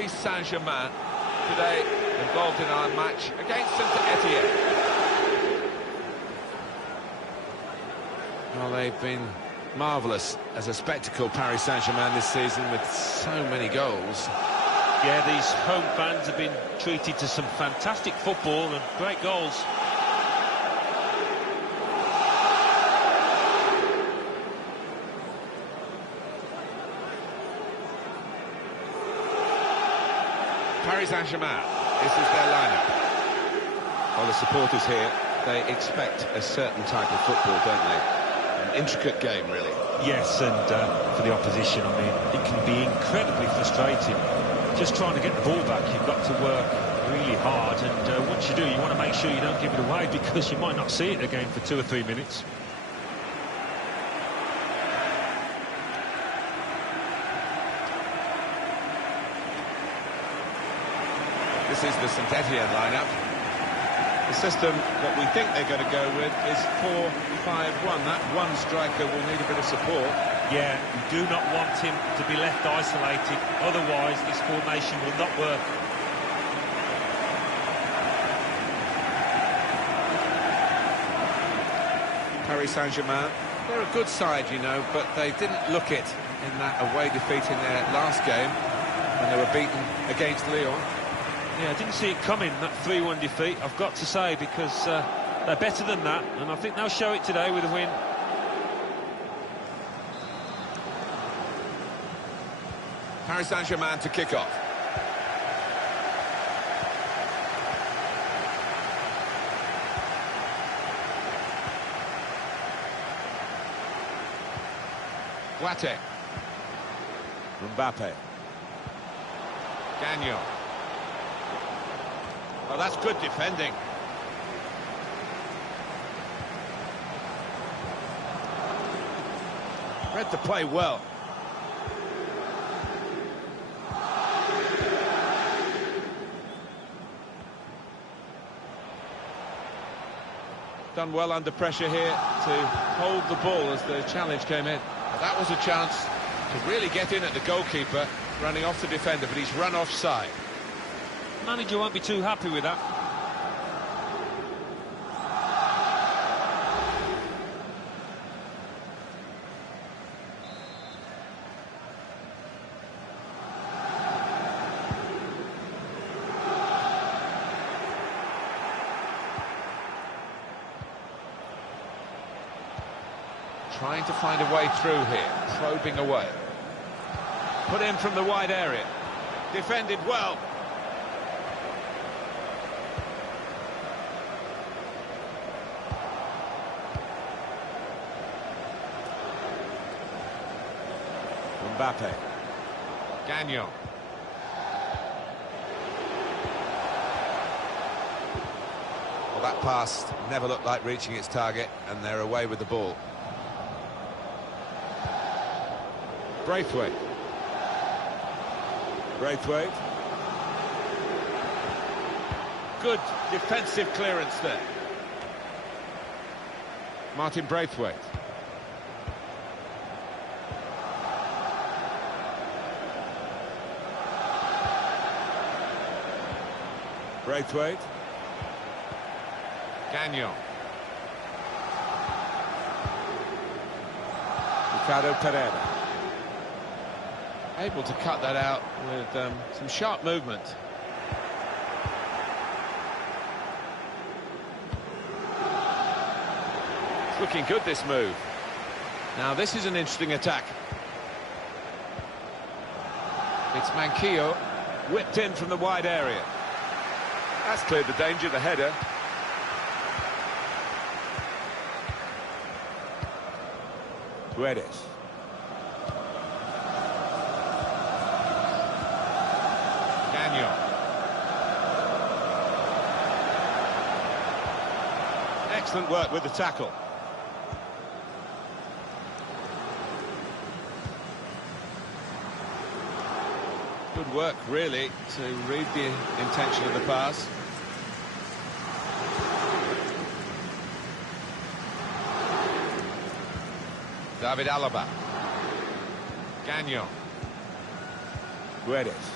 Paris Saint-Germain today involved in our match against Saint-Etienne. Well, they've been marvellous as a spectacle, Paris Saint-Germain, this season, with so many goals. Yeah, these home fans have been treated to some fantastic football and great goals. Paris Saint-Germain, this is their lineup. Well, the supporters here, they expect a certain type of football, don't they? An intricate game, really. Yes, and for the opposition, I mean, it can be incredibly frustrating. Just trying to get the ball back, you've got to work really hard, and once you do, you want to make sure you don't give it away, because you might not see it again for 2 or 3 minutes. This is the Saint-Etienne lineup. The system that we think they're going to go with is 4-5-1. That one striker will need a bit of support. Yeah, you do not want him to be left isolated, otherwise this formation will not work. Paris Saint-Germain, they're a good side, you know, but they didn't look it in that away defeat in their last game when they were beaten against Lyon. Yeah, I didn't see it coming, that 3-1 defeat, I've got to say, because they're better than that, and I think they'll show it today with a win. Paris Saint-Germain to kick off. Guate. Mbappe. Gagnon. Oh, that's good defending. Read the play well. Done well under pressure here to hold the ball as the challenge came in. That was a chance to really get in at the goalkeeper, running off the defender, but he's run offside. The manager won't be too happy with that. Trying to find a way through here, probing away. Put in from the wide area. Defended well. Mbappe. Gagnon. Well, that pass never looked like reaching its target, and they're away with the ball. Braithwaite. Braithwaite. Good defensive clearance there. Martin Braithwaite. Braithwaite. Gagnon. Ricardo Pereira. Able to cut that out with some sharp movement. It's looking good, this move. Now this is an interesting attack. It's Manquillo, whipped in from the wide area. That's cleared the danger, the header. Guedes. Excellent work with the tackle. Good work, really, to read the intention of the pass. David Alaba. Gagnon. Guedes.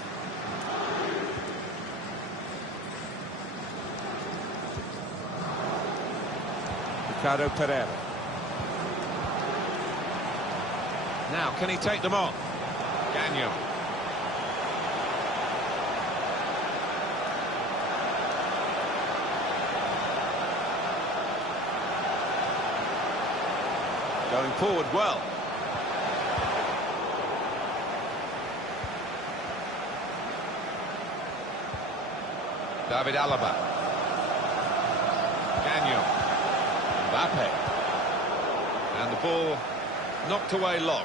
Ricardo Pereira. Now, can he take them on? Gagnon. Going forward well. David Alaba. Gagnon. Mbappe. And the ball knocked away long.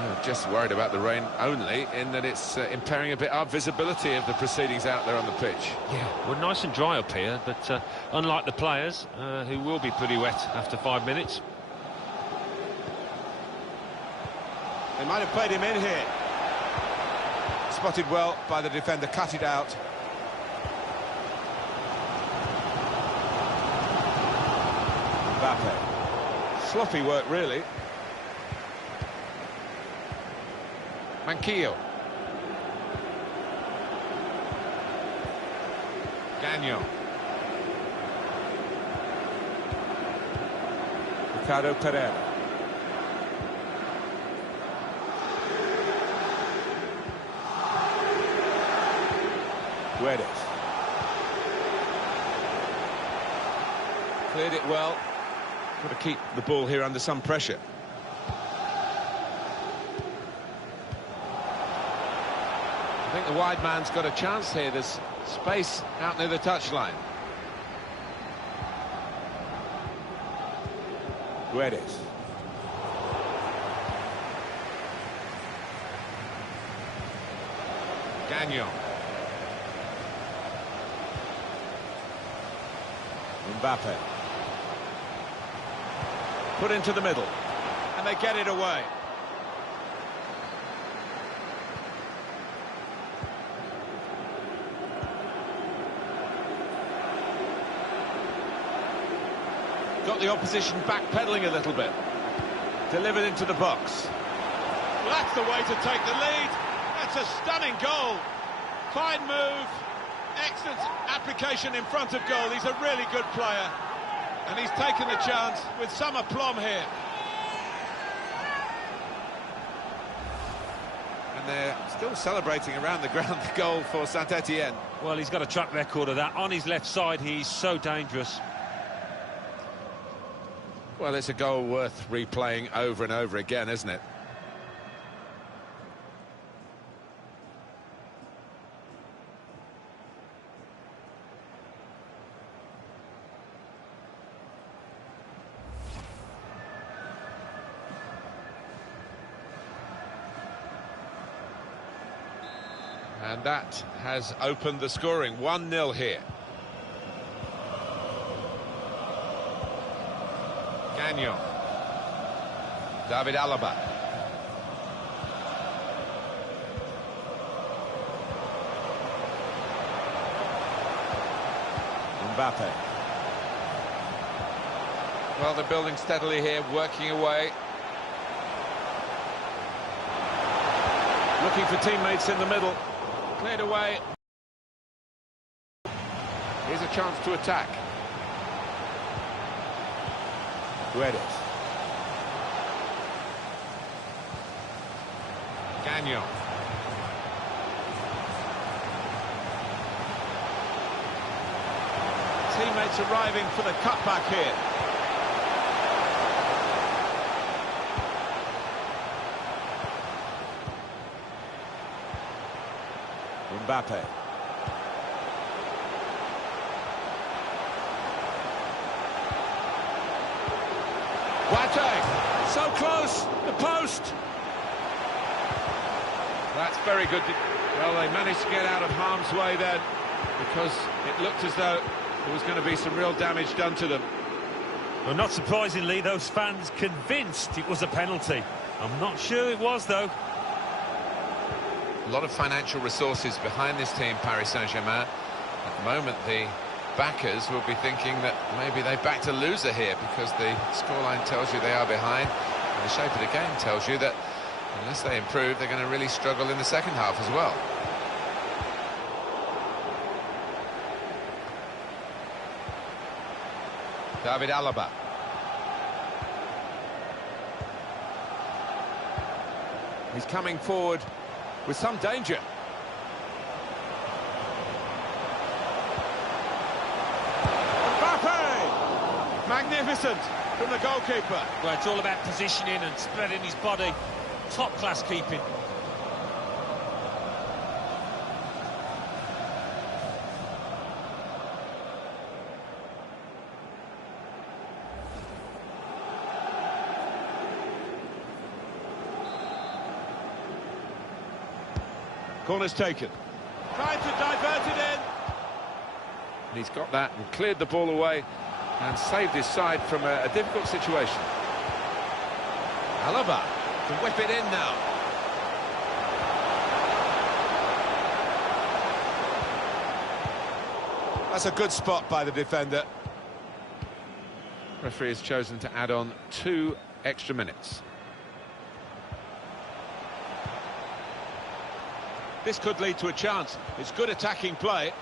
Oh, just worried about the rain only, in that it's impairing a bit our visibility of the proceedings out there on the pitch. Yeah, we're nice and dry up here, but unlike the players, who will be pretty wet after 5 minutes. They might have played him in here. Spotted well by the defender, cut it out. Mbappe. Sloppy work, really. Manquillo. Gagnon. Ricardo Pereira. Guedes. Cleared it well. Got to keep the ball here under some pressure. I think the wide man's got a chance here. There's space out near the touchline. Guedes. Gagnon. Mbappe. Put into the middle. And they get it away. Got the opposition backpedaling a little bit. Delivered into the box. Well, that's the way to take the lead. That's a stunning goal. Fine move. Excellent application in front of goal. He's a really good player. And he's taken the chance with some aplomb here. And they're still celebrating around the ground the goal for Saint-Etienne. Well, he's got a track record of that. On his left side, he's so dangerous. Well, it's a goal worth replaying over and over again, isn't it? And that has opened the scoring. 1-0 here. Gagnon. David Alaba. Mbappe. Well, they're building steadily here, working away. Looking for teammates in the middle. Cleared away. Here's a chance to attack. Guedes. Gagnon. Teammates arriving for the cutback here. Mbappe. Boateng, so close, the post. That's very good. Well, they managed to get out of harm's way then, because it looked as though there was going to be some real damage done to them. Well, not surprisingly, those fans convinced it was a penalty. I'm not sure it was, though. A lot of financial resources behind this team, Paris Saint-Germain. At the moment, the backers will be thinking that maybe they backed a loser here, because the scoreline tells you they are behind, and the shape of the game tells you that unless they improve, they're going to really struggle in the second half as well. David Alaba. He's coming forward with some danger. Mbappe! Magnificent from the goalkeeper. Well, it's all about positioning and spreading his body. Top-class keeping. Corner's taken. Trying to divert it in. And he's got that and cleared the ball away and saved his side from a difficult situation. Alaba can whip it in now. That's a good spot by the defender. Referee has chosen to add on 2 extra minutes. This could lead to a chance. It's good attacking play.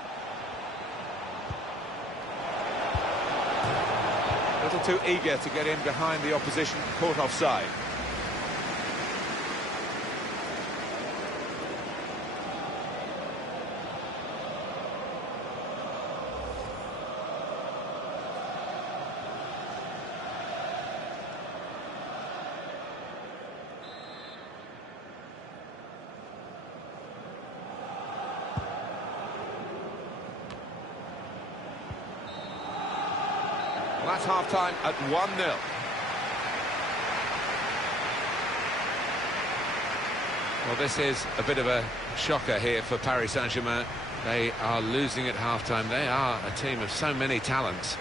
A little too eager to get in behind the opposition, caught offside. Well, that's half-time at 1-0. Well, this is a bit of a shocker here for Paris Saint-Germain. They are losing at half-time. They are a team of so many talents,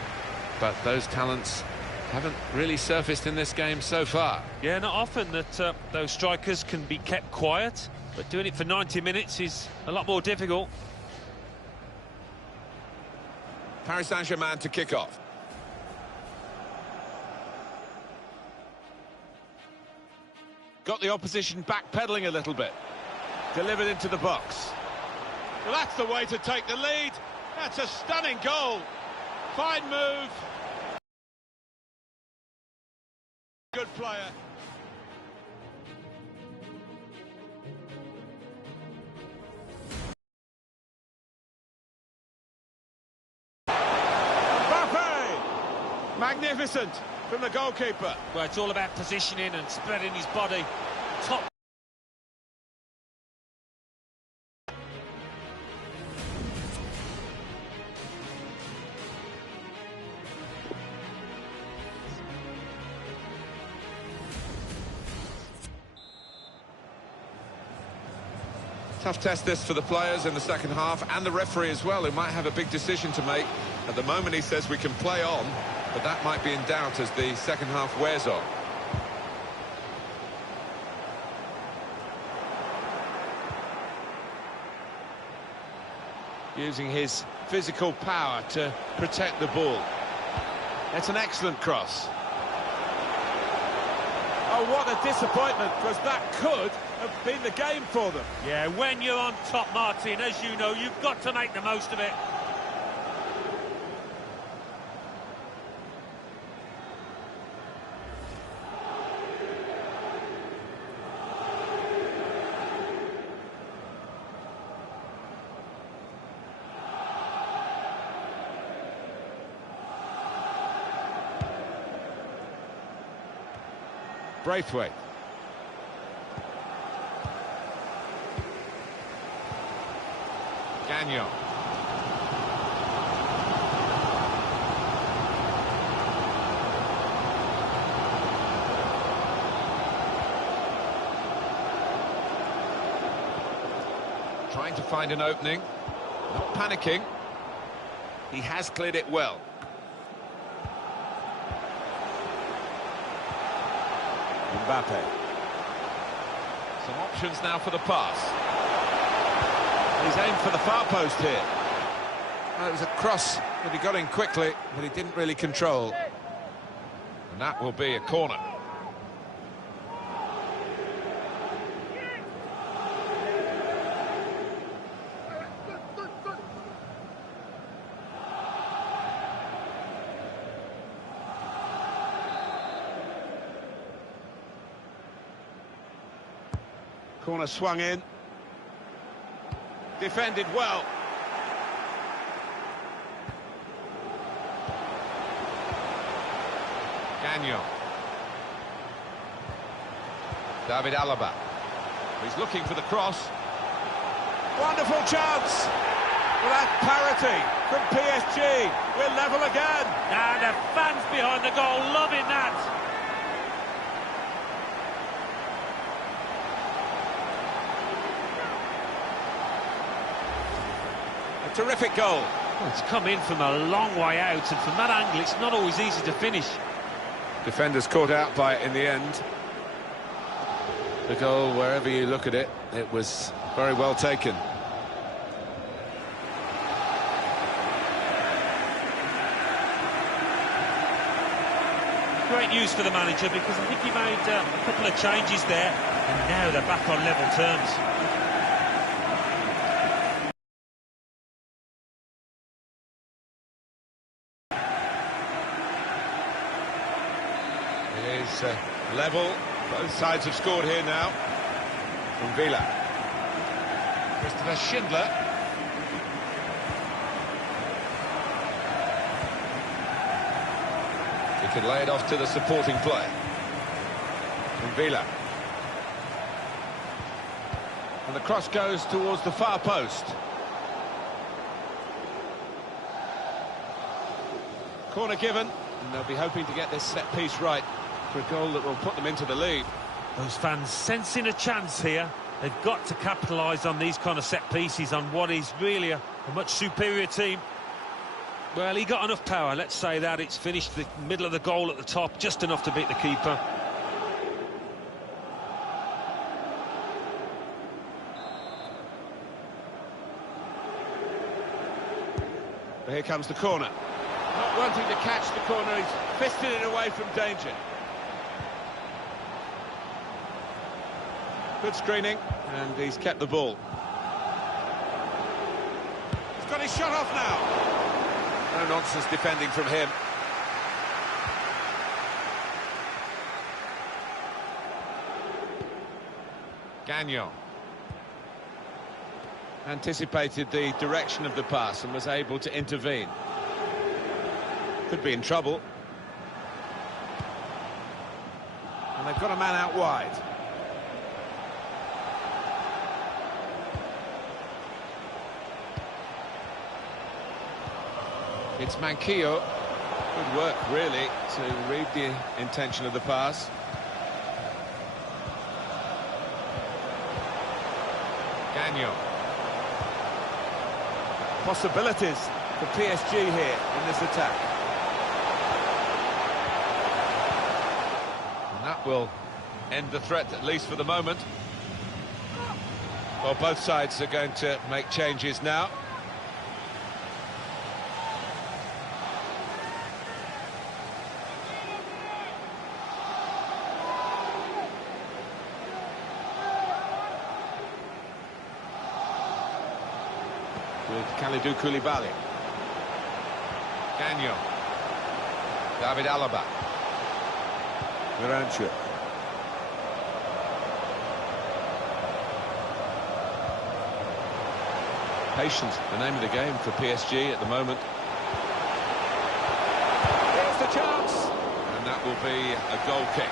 but those talents haven't really surfaced in this game so far. Yeah, not often that those strikers can be kept quiet, but doing it for 90 minutes is a lot more difficult. Paris Saint-Germain to kick off. Got the opposition backpedaling a little bit. Delivered into the box. Well, that's the way to take the lead. That's a stunning goal. Fine move. Good player. Mbappe! Magnificent from the goalkeeper. Well, it's all about positioning and spreading his body. Top. Tough test this for the players in the second half, and the referee as well, who might have a big decision to make. At the moment he says we can play on, but that might be in doubt as the second half wears on. Using his physical power to protect the ball. It's an excellent cross. Oh, what a disappointment, because that could have been the game for them. Yeah, when you're on top, Martin, as you know, you've got to make the most of it. Braithwaite. Gagnon. Trying to find an opening. Not panicking. He has cleared it well. Mbappe. Some options now for the pass. He's aimed for the far post here. Well, it was a cross that he got in quickly, but he didn't really control. And that will be a corner. Corner swung in. Defended well. Gagnon. David Alaba. He's looking for the cross. Wonderful chance. Well, that's parity from PSG. We're level again. And the fans behind the goal loving that. A terrific goal. Well, it's come in from a long way out, and from that angle, it's not always easy to finish. Defenders caught out by it in the end. The goal, wherever you look at it, it was very well taken. Great news for the manager, because I think he made a couple of changes there, and now they're back on level terms. It is level. Both sides have scored here now. From Villa. Christopher Schindler. He can lay it off to the supporting play. From Villa. And the cross goes towards the far post. Corner given, and they'll be hoping to get this set piece right for a goal that will put them into the lead. Those fans sensing a chance here. They've got to capitalise on these kind of set pieces, on what is really a much superior team. Well, he got enough power, let's say that. It's finished the middle of the goal at the top, just enough to beat the keeper. Here comes the corner. Not wanting to catch the corner, he's fisted it away from danger. Good screening, and he's kept the ball. He's got his shot off now. No nonsense defending from him. Gagnon. Anticipated the direction of the pass and was able to intervene. Could be in trouble. And they've got a man out wide. It's Manquillo. Good work, really, to read the intention of the pass. Gagnon. Possibilities for PSG here in this attack. And that will end the threat, at least for the moment. Well, both sides are going to make changes now. With Kalidou Koulibaly. Gagnon. David Alaba. Miranchuk. Patience, the name of the game for PSG at the moment. Here's the chance! And that will be a goal kick.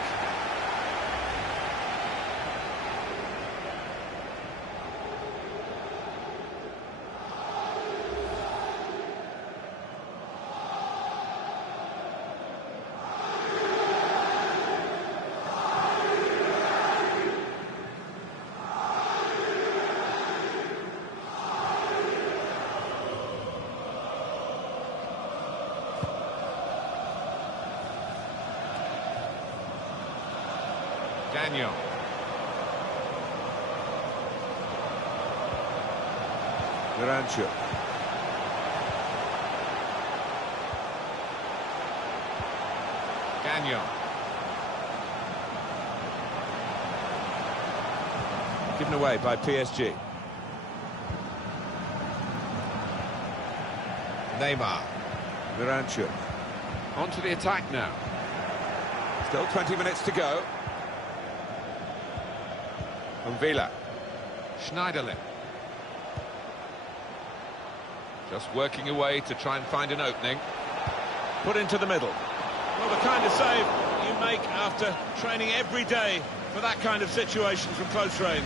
Gagnon. Miranchuk. Gagnon. Given away by PSG. Neymar. Miranchuk. On to the attack now. Still 20 minutes to go. From Villa. Schneiderlin. Just working away to try and find an opening. Put into the middle. Well, the kind of save you make after training every day for that kind of situation from close range.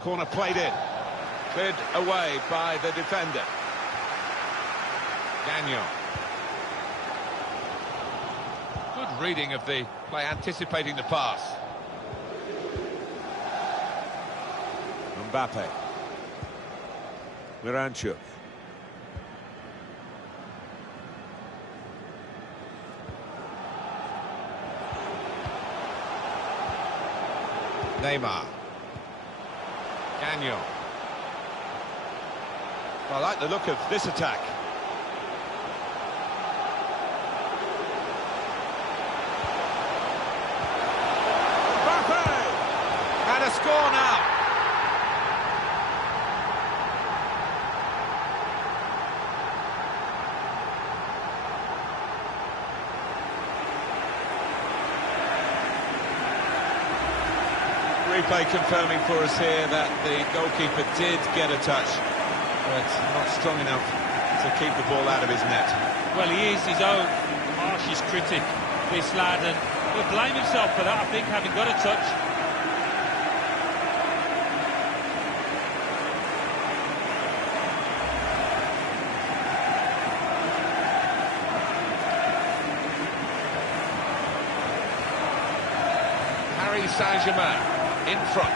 Corner played in. Cleared away by the defender. Gagnon. Good reading of the play, anticipating the pass. Mbappe. Miranchuk. Neymar. Gagnon. I like the look of this attack. Mbappe! And a score now. Replay confirming for us here that the goalkeeper did get a touch, but not strong enough to keep the ball out of his net. Well, he is his own harshest critic, this lad, and he'll blame himself for that, I think, having got a touch. Paris Saint-Germain in front.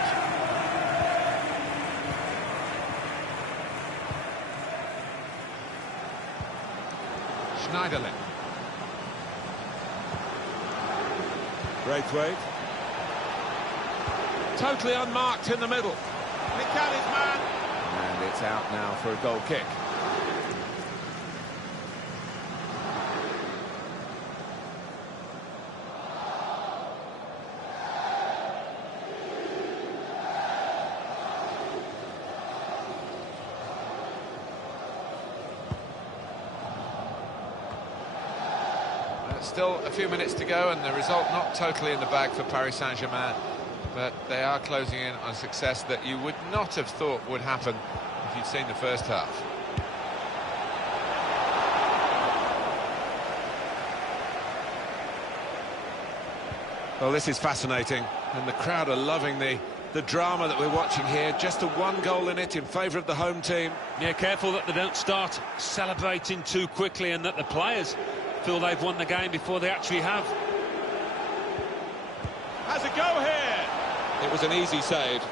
Schneiderlin. Braithwaite. Totally unmarked in the middle. He can his man. And it's out now for a goal kick. Still a few minutes to go, and the result not totally in the bag for Paris Saint-Germain, but they are closing in on success that you would not have thought would happen if you'd seen the first half. Well, this is fascinating, and the crowd are loving the drama that we're watching here. Just a one goal in it in favour of the home team. Yeah, careful that they don't start celebrating too quickly and that the players feel they've won the game before they actually have. Has a go here. It was an easy save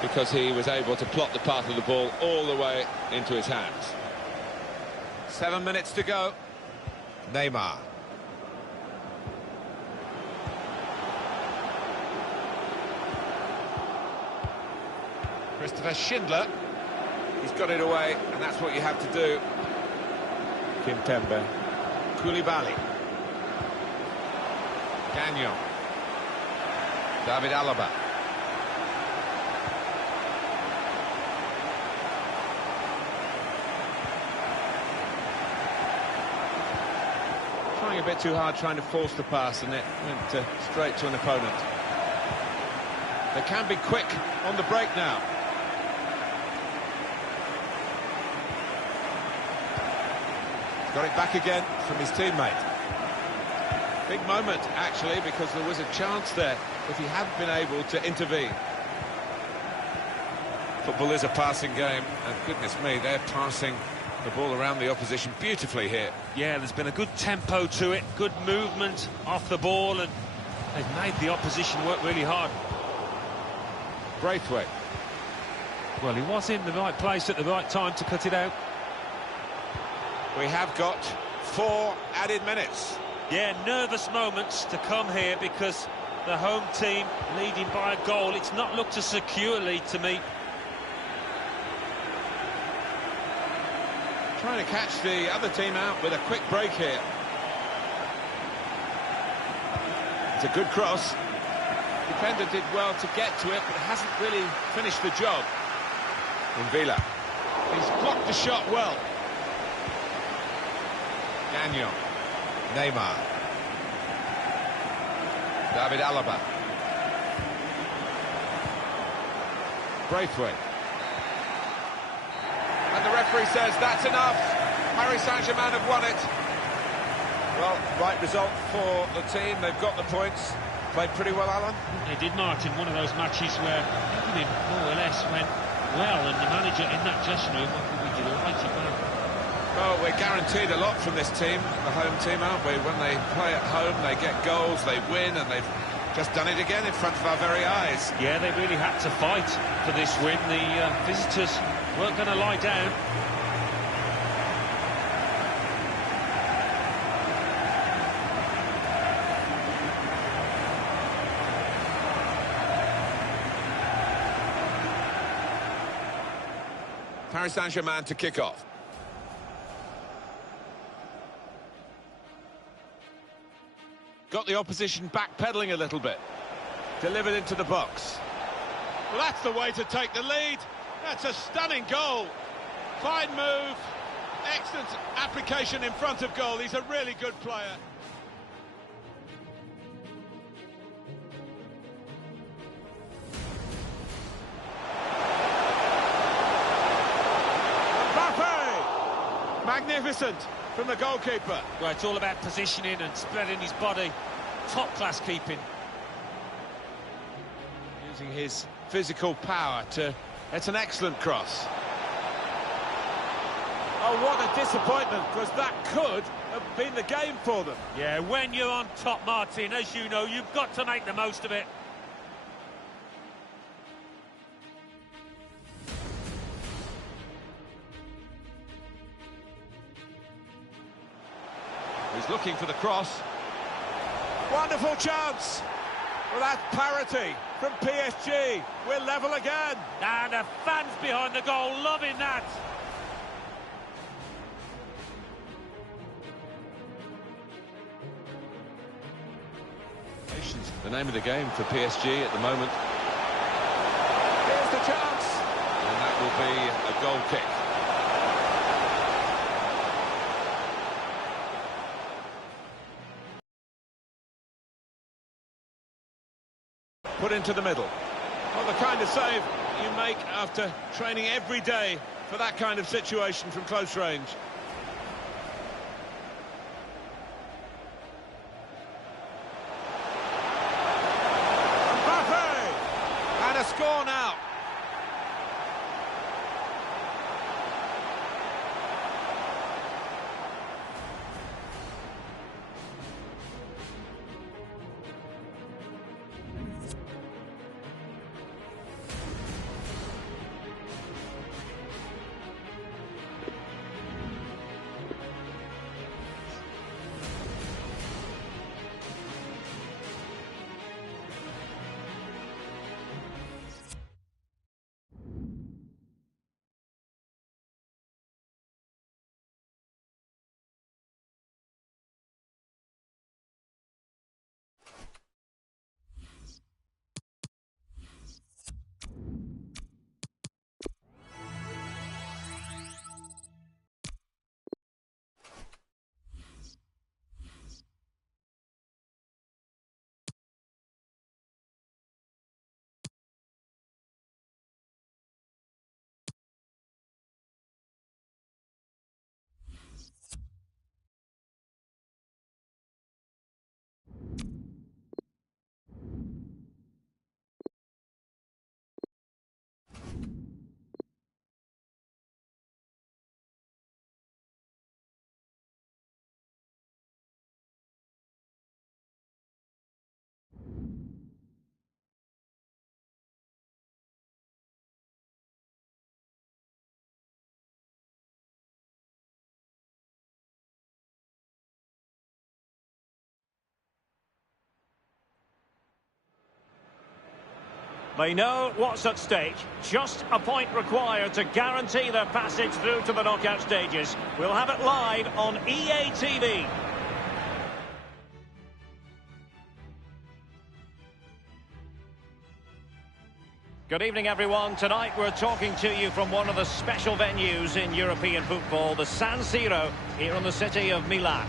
because he was able to plot the path of the ball all the way into his hands. 7 minutes to go. Neymar. Christopher Schindler. He's got it away, and that's what you have to do. Kimpembe. Koulibaly. Gagnon. David Alaba. Trying a bit too hard, trying to force the pass, and it went straight to an opponent. They can be quick on the break now. Got it back again from his teammate. Big moment, actually, because there was a chance there if he hadn't been able to intervene. Football is a passing game, and goodness me, they're passing the ball around the opposition beautifully here. Yeah, there's been a good tempo to it, good movement off the ball, and they've made the opposition work really hard. Braithwaite. Well, he was in the right place at the right time to cut it out. We have got 4 added minutes. Yeah, nervous moments to come here because the home team leading by a goal. It's not looked a secure lead to me. Trying to catch the other team out with a quick break here. It's a good cross. Defender did well to get to it, but hasn't really finished the job. Villa. He's blocked the shot well. Gagnon. Neymar. David Alaba. Braithwaite. And the referee says that's enough. Paris Saint-Germain have won it. Well, right result for the team. They've got the points. Played pretty well, Alan. They did, Martin. One of those matches where everything more or less went well, and the manager in that dressing room will be delighted. Well, we're guaranteed a lot from this team, the home team, aren't we? When they play at home, they get goals, they win, and they've just done it again in front of our very eyes. Yeah, they really had to fight for this win. The visitors weren't going to lie down. Paris Saint-Germain to kick off. Got the opposition backpedaling a little bit. Delivered into the box. Well, that's the way to take the lead. That's a stunning goal. Fine move. Excellent application in front of goal. He's a really good player. Magnificent from the goalkeeper. Well, it's all about positioning and spreading his body. Top-class keeping. Using his physical power to... It's an excellent cross. Oh, what a disappointment, because that could have been the game for them. Yeah, when you're on top, Martin, as you know, you've got to make the most of it. He's looking for the cross. Wonderful chance. Well, that's parity from PSG. We're level again. And the fans behind the goal loving that. The name of the game for PSG at the moment. Here's the chance. And that will be a goal kick. Put into the middle. Well, the kind of save you make after training every day for that kind of situation from close range. Mbappe! And a score now. They know what's at stake. Just a point required to guarantee their passage through to the knockout stages. We'll have it live on EA TV. Good evening, everyone. Tonight we're talking to you from one of the special venues in European football, the San Siro, here in the city of Milan.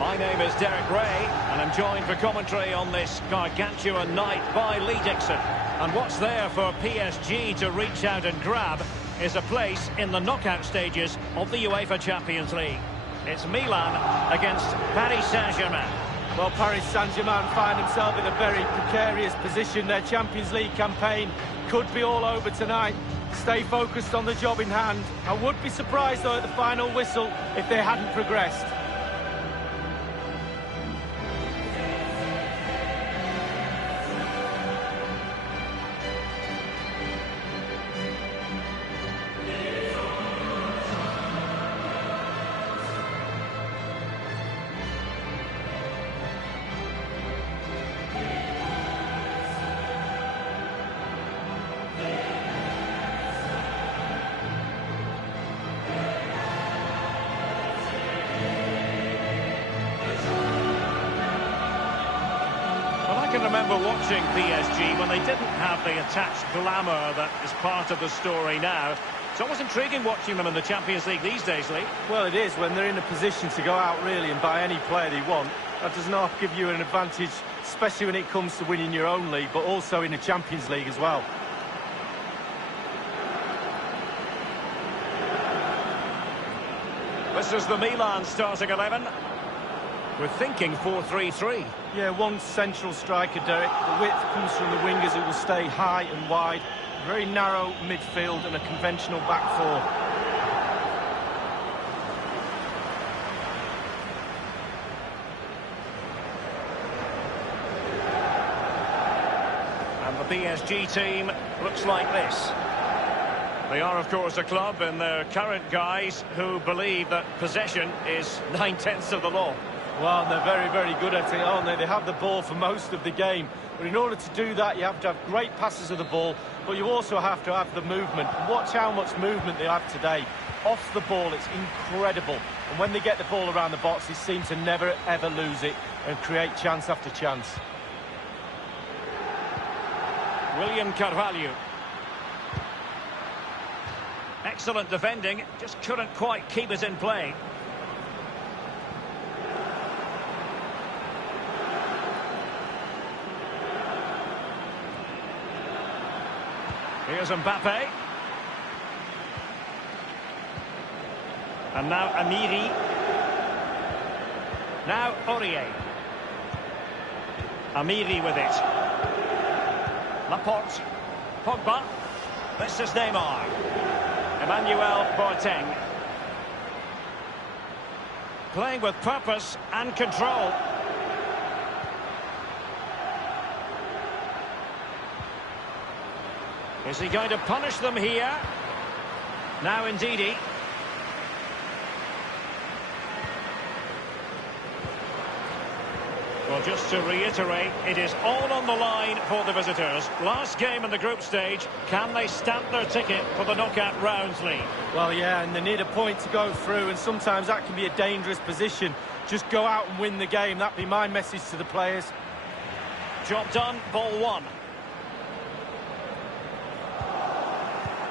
My name is Derek Ray, and I'm joined for commentary on this gargantuan night by Lee Dixon. And what's there for PSG to reach out and grab is a place in the knockout stages of the UEFA Champions League. It's Milan against Paris Saint-Germain. Well, Paris Saint-Germain find themselves in a very precarious position. Their Champions League campaign could be all over tonight. Stay focused on the job in hand. I would be surprised, though, at the final whistle if they hadn't progressed. I can remember watching PSG when they didn't have the attached glamour that is part of the story now. It's almost intriguing watching them in the Champions League these days, Lee. Well, it is when they're in a position to go out really and buy any player they want. That does not give you an advantage, especially when it comes to winning your own league, but also in the Champions League as well. This is the Milan starting 11. We're thinking 4-3-3. Yeah, one central striker, Derek. The width comes from the wingers who will stay high and wide. Very narrow midfield and a conventional back four. And the PSG team looks like this. They are, of course, a club in their current guise who believe that possession is 9/10 of the law. Well, they're very, very good at it, aren't they? They have the ball for most of the game. But in order to do that, you have to have great passes of the ball, but you also have to have the movement. Watch how much movement they have today. Off the ball, it's incredible. And when they get the ball around the box, they seem to never, ever lose it and create chance after chance. William Carvalho. Excellent defending, just couldn't quite keep it in play. Here's Mbappe. And now Amiri. Now Aurier. Amiri with it. Laporte. Pogba. This is Neymar. Emmanuel Boateng. Playing with purpose and control. Is he going to punish them here? Now Ndidi. Well, just to reiterate, it is all on the line for the visitors. Last game in the group stage. Can they stamp their ticket for the knockout rounds, Lee? Well, yeah, and they need a point to go through, and sometimes that can be a dangerous position. Just go out and win the game. That'd be my message to the players. Job done, ball one.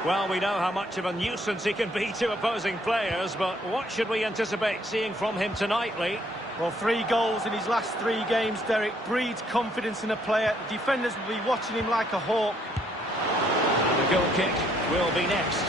Well, we know how much of a nuisance he can be to opposing players, but what should we anticipate seeing from him tonight, Lee? Well, 3 goals in his last 3 games, Derek, breeds confidence in a player. The defenders will be watching him like a hawk. And the goal kick will be next.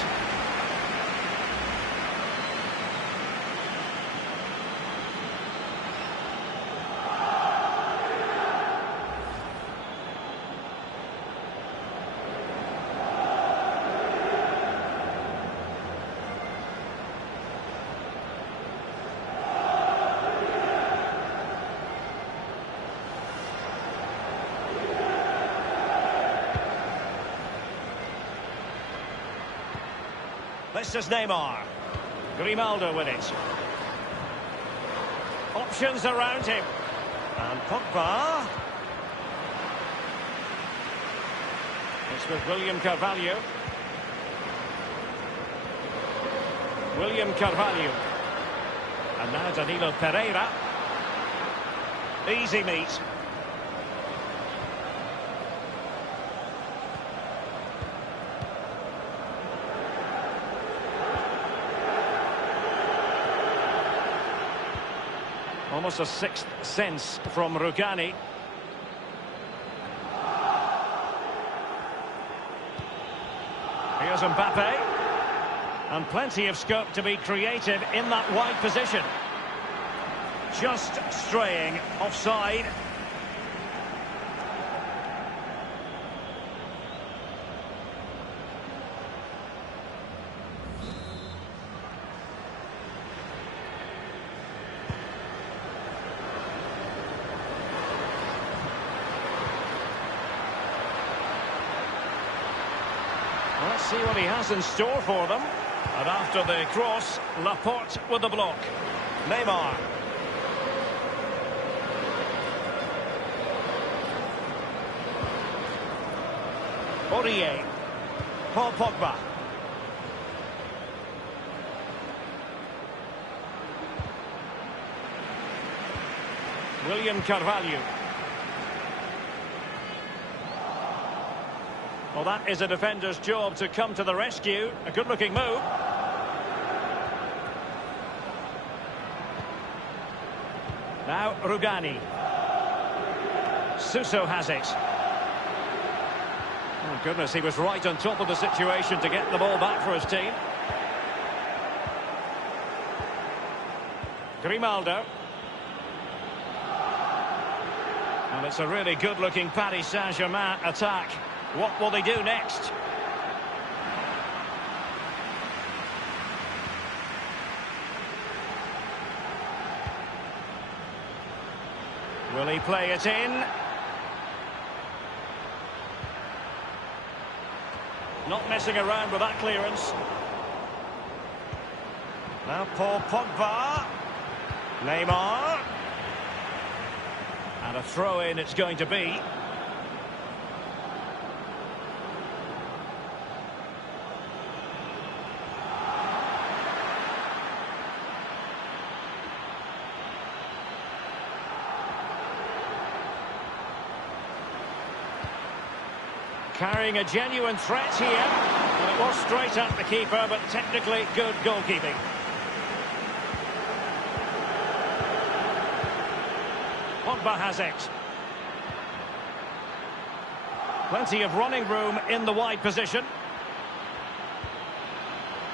This is Neymar. Grimaldo with it. Options around him. And Pogba. It's with William Carvalho. William Carvalho. And now Danilo Pereira. Easy meet. Almost a sixth sense from Rugani. Here's Mbappe. And plenty of scope to be creative in that wide position. Just straying offside. Let's see what he has in store for them. And after the cross, Laporte with the block. Neymar. Aurier. Paul Pogba. William Carvalho. Well, that is a defender's job to come to the rescue. A good-looking move. Now Rugani. Suso has it. Oh, goodness, he was right on top of the situation to get the ball back for his team. Grimaldo. And it's a really good-looking Paris Saint-Germain attack. What will they do next? Will he play it in? Not messing around with that clearance. Now Paul Pogba. Neymar. And a throw-in it's going to be. Carrying a genuine threat here. And it was straight at the keeper, but technically good goalkeeping. Pogba has it. Plenty of running room in the wide position.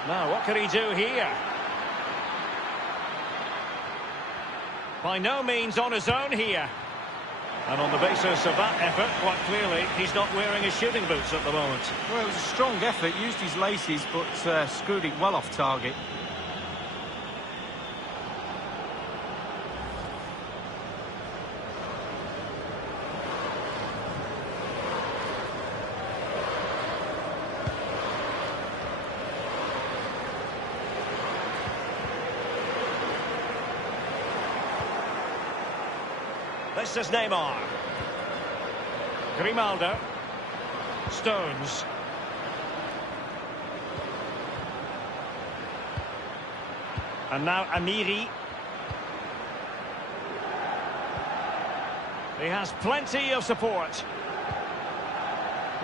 Now, what can he do here? By no means on his own here. And on the basis of that effort, quite clearly, he's not wearing his shooting boots at the moment. Well, it was a strong effort, used his laces, but screwed it well off target. This is Neymar. Grimaldo. Stones. And now Amiri. He has plenty of support.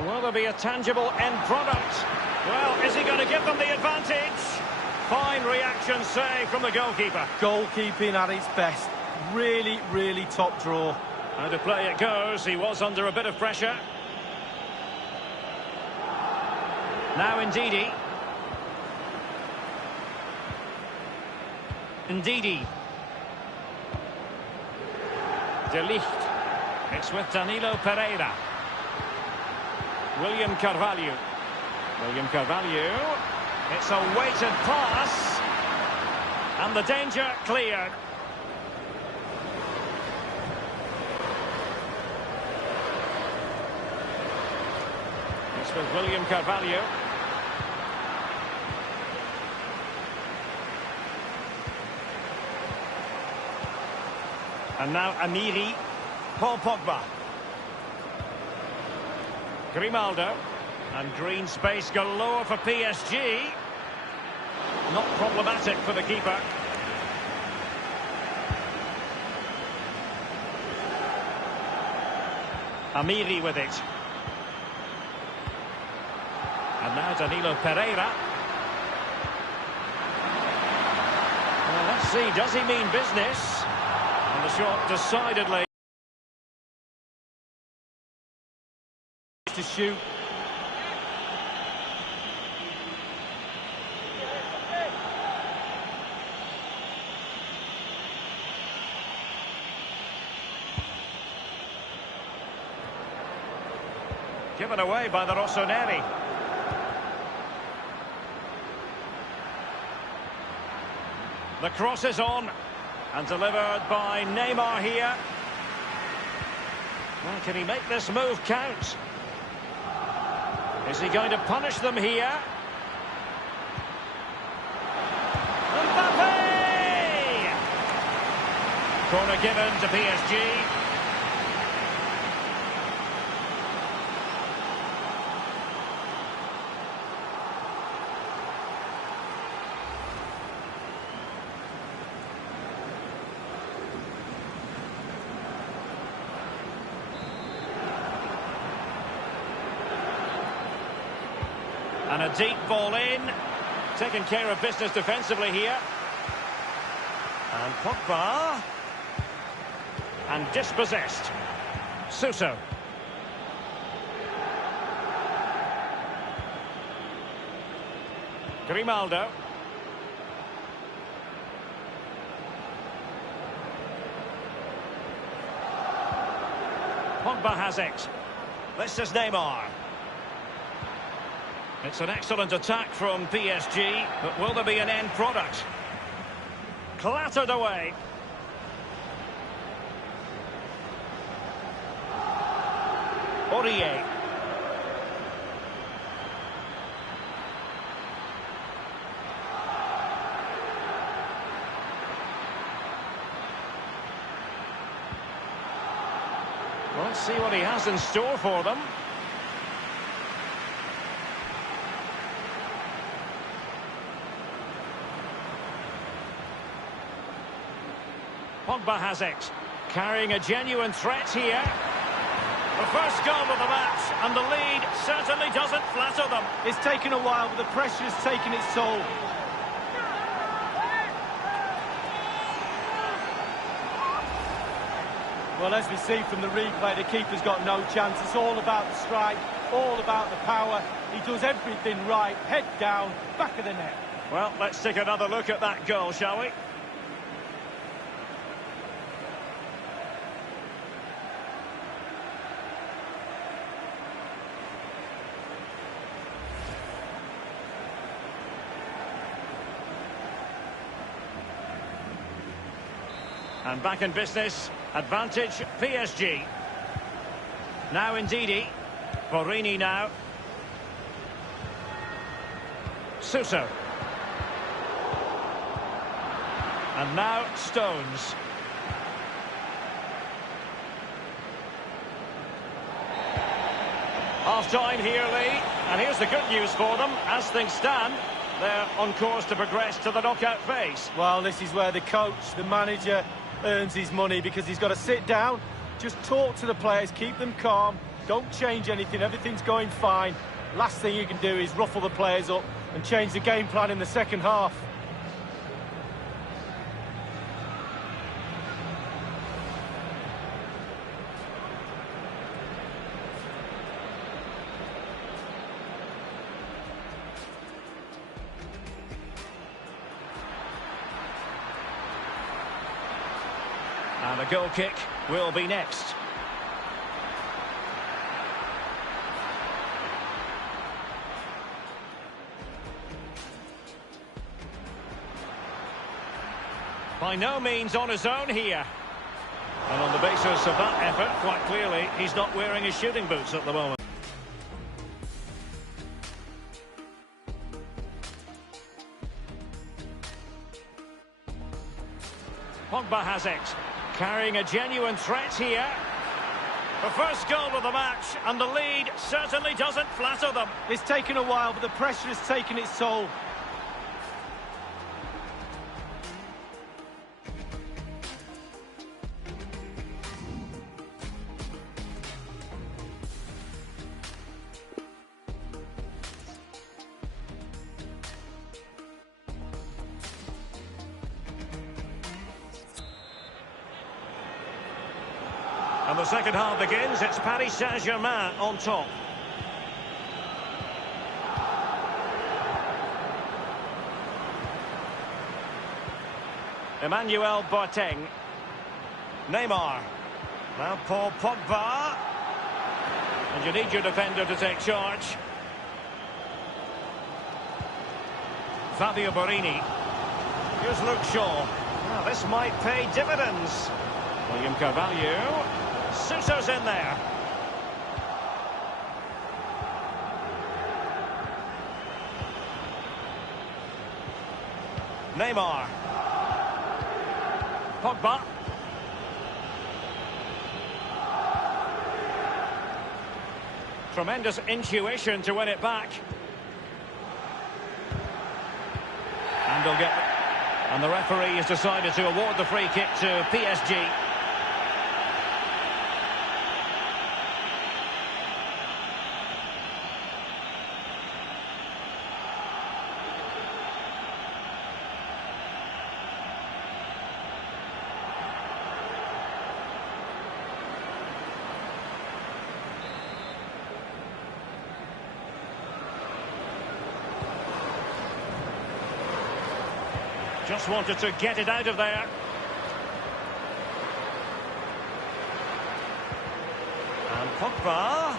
Will there be a tangible end product? Well, is he going to give them the advantage? Fine reaction save from the goalkeeper. Goalkeeping at its best. Really, really top draw. How to play it goes. He was under a bit of pressure. Now Ndidi. Ndidi. De Ligt. It's with Danilo Pereira. William Carvalho. William Carvalho. It's a weighted pass. And the danger cleared. It's with William Carvalho. And now Amiri. Paul Pogba. Grimaldo. And green space galore for PSG. Not problematic for the keeper. Amiri with it. And now Danilo Pereira. Well, let's see, does he mean business? And the shot decidedly to shoot. Given away by the Rossoneri. The cross is on and delivered by Neymar here. Well, can he make this move count? Is he going to punish them here? Mbappe! Corner given to PSG. And a deep ball in. Taking care of business defensively here. And Pogba. And dispossessed. Suso. Grimaldo. Pogba has it. This is Neymar. It's an excellent attack from PSG, but will there be an end product? Clattered away. Aurier. Let's see what he has in store for them. Pogba has it, carrying a genuine threat here. The first goal of the match, and the lead certainly doesn't flatter them. It's taken a while, but the pressure has taken its toll. Well, as we see from the replay, the keeper's got no chance. It's all about the strike, all about the power. He does everything right, head down, back of the net. Well, let's take another look at that goal, shall we? And back in business, advantage PSG. Now Ndidi, Borini now. Suso. And now Stones. Half-time here, Lee. And here's the good news for them. As things stand, they're on course to progress to the knockout phase. Well, this is where the coach, the manager, earns his money, because he's got to sit down, just talk to the players, keep them calm, don't change anything, everything's going fine. Last thing you can do is ruffle the players up and change the game plan in the second half. And the goal kick will be next. By no means on his own here. And on the basis of that effort, quite clearly, he's not wearing his shooting boots at the moment. Pogba has it. Carrying a genuine threat here. The first goal of the match, and the lead certainly doesn't flatter them. It's taken a while, but the pressure has taken its toll. And the second half begins. It's Paris Saint-Germain on top. Emmanuel Boateng. Neymar. Now Paul Pogba. And you need your defender to take charge. Fabio Borini. Here's Luke Shaw. Now this might pay dividends. William Carvalho. Sousa's in there. Neymar. Pogba. Tremendous intuition to win it back. And they'll get... And the referee has decided to award the free kick to PSG. Just wanted to get it out of there. And Pogba.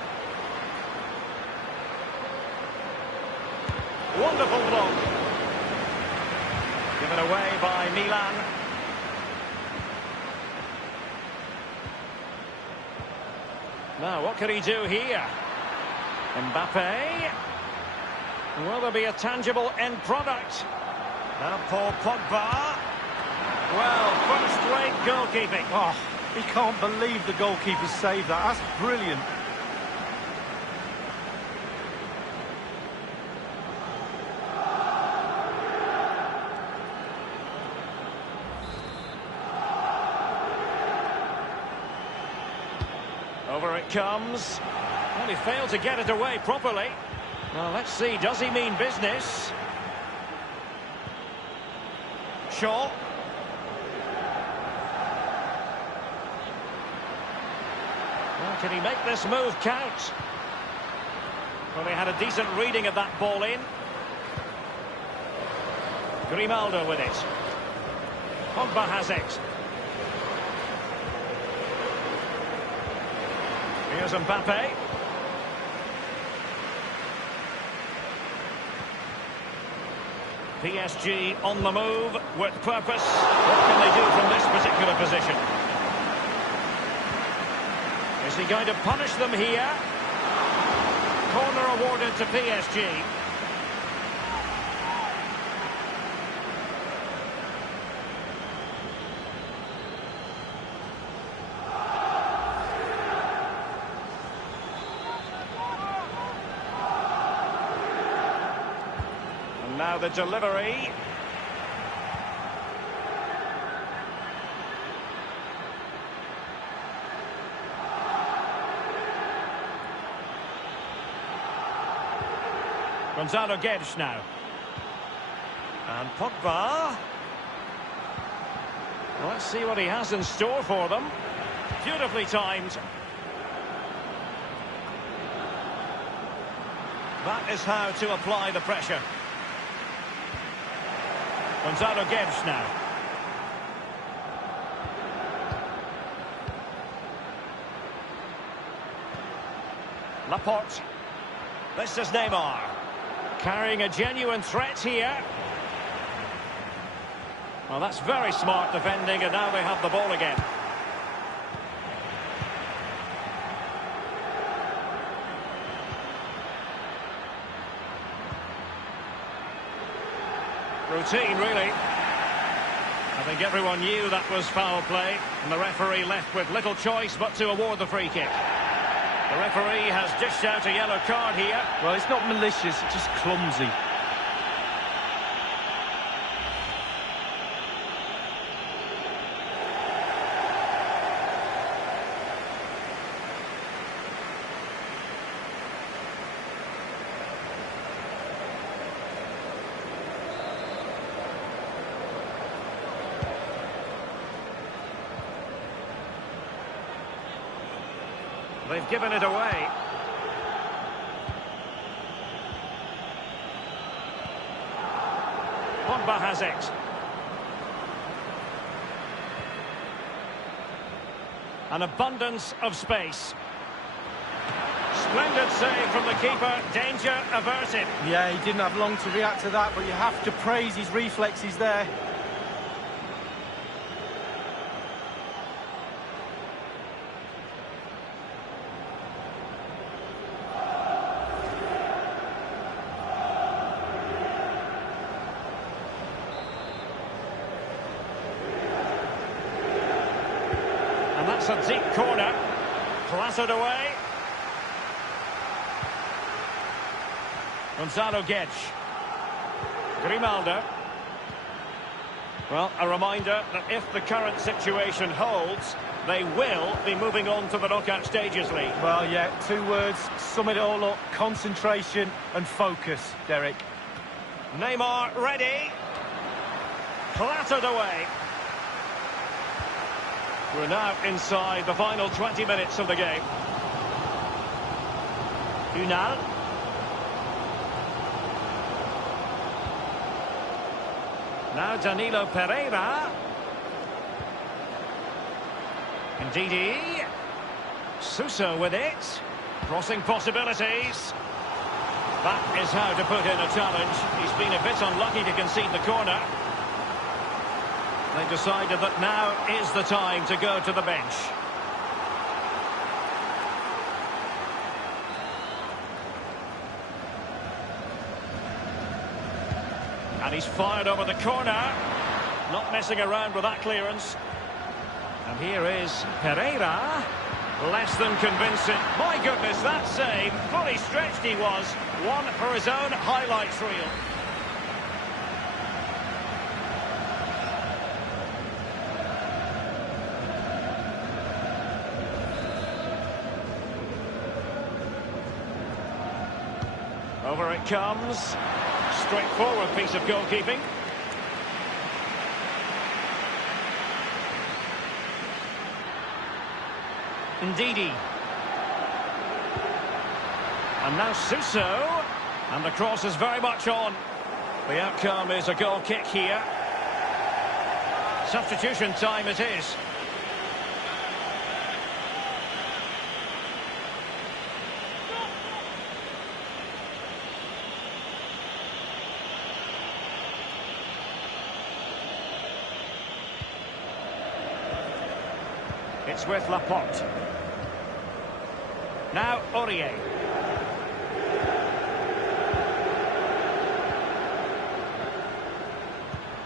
Wonderful block. Given away by Milan. Now, what can he do here? Mbappe. Will there be a tangible end product? Now Paul Pogba. Well, first-rate goalkeeping. Oh, he can't believe the goalkeeper saved that. That's brilliant. Over it comes. Well, he failed to get it away properly. Well, let's see, does he mean business? Shaw. Well, can he make this move count? Well, he had a decent reading of that ball in. Grimaldo with it. Pogba has it. Here's Mbappe. PSG on the move with purpose. What can they do from this particular position? Is he going to punish them here? Corner awarded to PSG. Now the delivery. Gonzalo Guedes now. And Pogba. Well, let's see what he has in store for them. Beautifully timed. That is how to apply the pressure. Gonzalo Guedes now. Laporte. This is Neymar. Carrying a genuine threat here. Well, that's very smart defending, and now they have the ball again. Routine, really. A think everyone knew that was foul play, and the referee left with little choice but to award the free kick. The referee has dished out a yellow card here. Well, it's not malicious, it's just clumsy. They've given it away. Pogba has it. An abundance of space. Splendid save from the keeper. Danger averted. Yeah, he didn't have long to react to that, but you have to praise his reflexes there. That's a deep corner. Clattered away. Gonzalo Guedes. Grimaldo. Well, a reminder that if the current situation holds, they will be moving on to the knockout stages league. Well, yeah, 2 words, sum it all up. Concentration and focus, Derek. Neymar ready. Clattered away. We're now inside the final 20 minutes of the game. Unal. Now Danilo Pereira. Ndidi. Suso with it. Crossing possibilities. That is how to put in a challenge. He's been a bit unlucky to concede the corner. They decided that now is the time to go to the bench. And he's fired over the corner. Not messing around with that clearance. And here is Pereira. Less than convincing. My goodness, that save. Fully stretched he was. One for his own highlights reel. Over it comes. Straightforward piece of goalkeeping. Ndidi. And now Suso. And the cross is very much on. The outcome is a goal kick here. Substitution time it is. It's with Laporte. Now Aurier.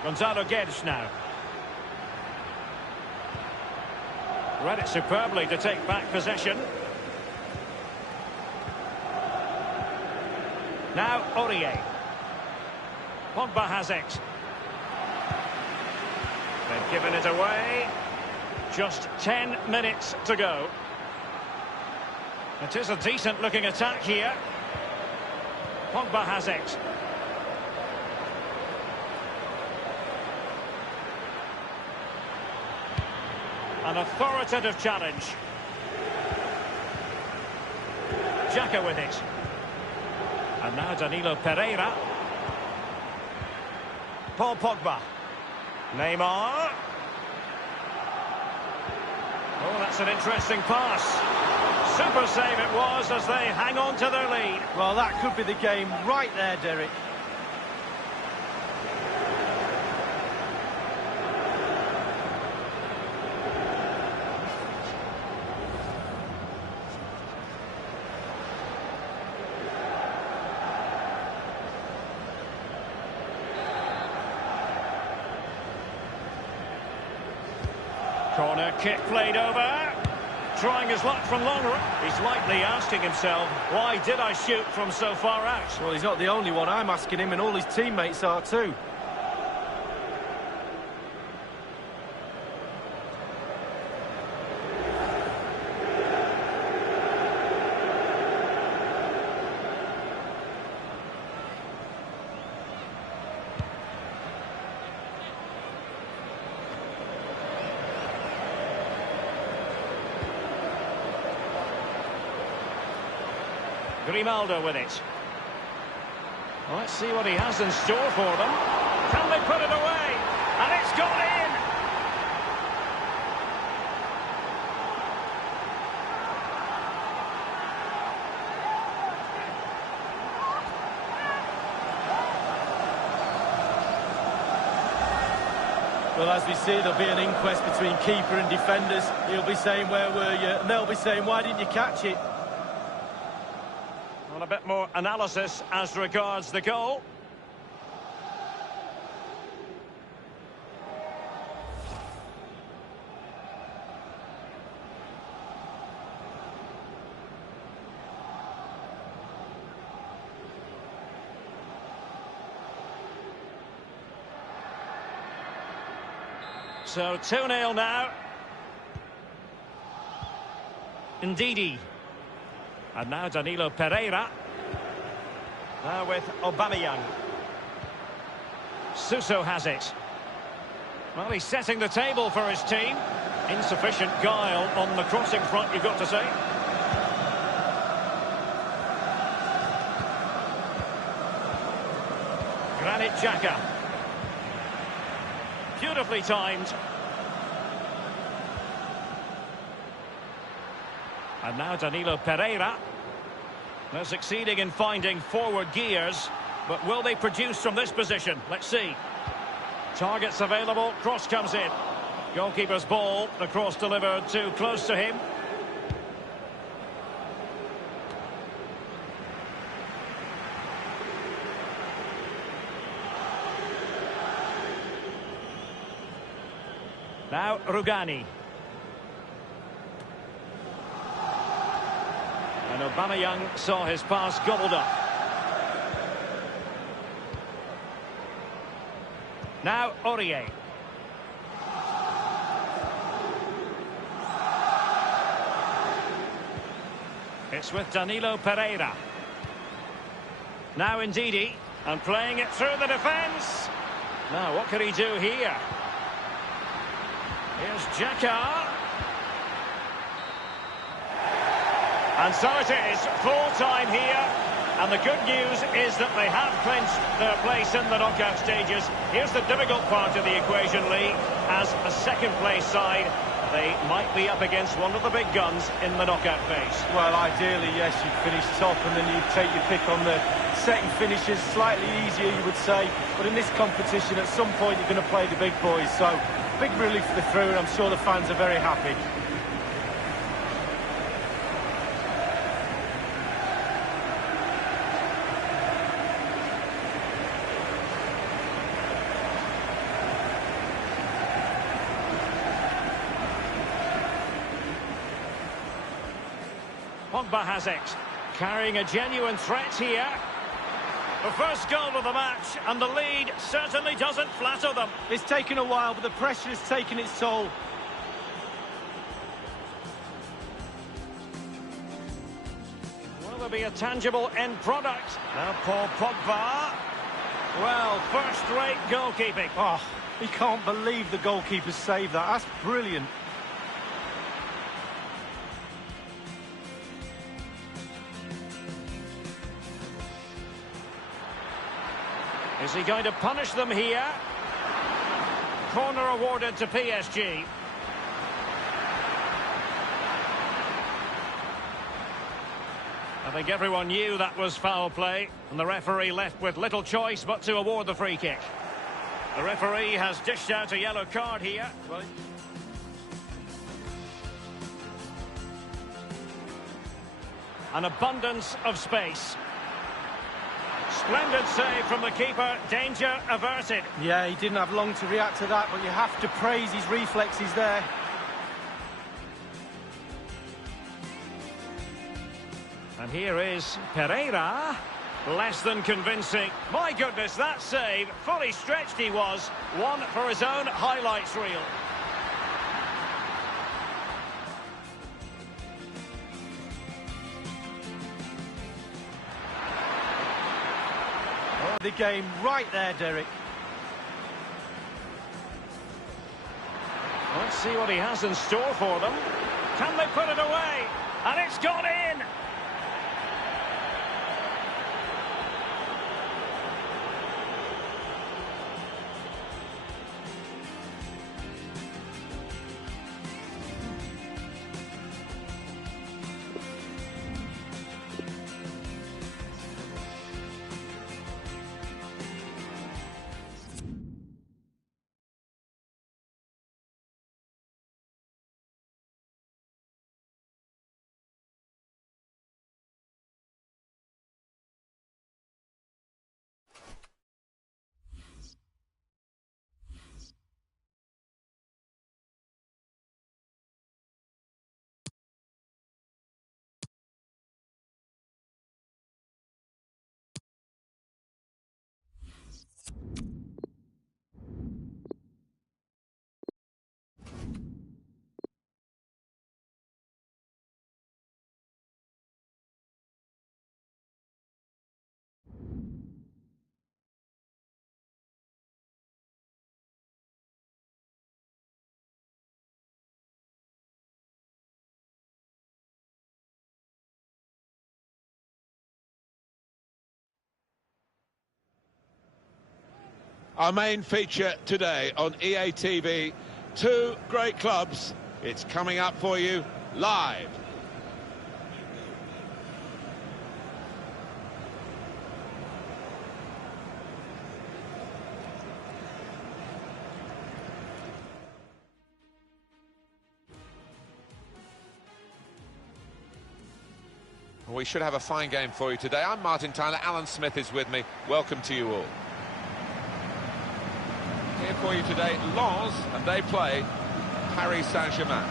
Gonzalo Guedes now. Read it superbly to take back possession. Now Aurier. Pogba has it. They've given it away. Just 10 minutes to go. It is a decent-looking attack here. Pogba has it. An authoritative challenge. Xhaka with it. And now Danilo Pereira. Paul Pogba. Neymar. Oh, that's an interesting pass. Super save it was as they hang on to their lead. Well, that could be the game right there, Derek. Corner kick played over. Trying his luck from long range. He's likely asking himself, why did I shoot from so far out? Well, he's not the only one. I'm asking him, and all his teammates are too. Grimaldo with it. Let's see what he has in store for them. Can they put it away? And it's gone in! Well, as we see, there'll be an inquest between keeper and defenders. He'll be saying, where were you? And they'll be saying, why didn't you catch it? A bit more analysis as regards the goal. So 2-0 now. Ndidi. And now Danilo Pereira. Now with Aubameyang. Suso has it. Well, he's setting the table for his team. Insufficient guile on the crossing front, you've got to say. Granit Xhaka. Beautifully timed. And now Danilo Pereira. They're succeeding in finding forward gears, but will they produce from this position? Let's see. Targets available, cross comes in. Goalkeeper's ball, the cross delivered too close to him. Now Rugani. And Aubameyang saw his pass gobbled up. Now Aurier. It's with Danilo Pereira. Now Ndidi, and playing it through the defence. Now what can he do here? Here's Xhaka. And so it is, full time here. And the good news is that they have clinched their place in the knockout stages. Here's the difficult part of the equation, Lee. As a second-place side, they might be up against one of the big guns in the knockout phase. Well, ideally, yes, you'd finish top and then you'd take your pick on the second finishes. Slightly easier, you would say. But in this competition, at some point, you're going to play the big boys. So, big relief for the through, and I'm sure the fans are very happy. Pogba has it, carrying a genuine threat here. The first goal of the match, and the lead certainly doesn't flatter them. It's taken a while, but the pressure has taken its toll. Will there be a tangible end product? Now Paul Pogba. Well, first-rate goalkeeping. Oh, he can't believe the goalkeeper saved that. That's brilliant. Is he going to punish them here? Corner awarded to PSG. I think everyone knew that was foul play, and the referee left with little choice but to award the free kick. The referee has dished out a yellow card here. Right. An abundance of space. Splendid save from the keeper, danger averted. Yeah, he didn't have long to react to that, but you have to praise his reflexes there. And here is Pereira. Less than convincing. My goodness, that save. Fully stretched he was. One for his own highlights reel. Oh, the game right there, Derek. Let's see what he has in store for them. Can they put it away? And it's gone in! Our main feature today on EA TV, two great clubs. It's coming up for you live. We should have a fine game for you today. I'm Martin Tyler. Alan Smith is with me. Welcome to you all. Here for you today, Lens, and they play Paris Saint-Germain.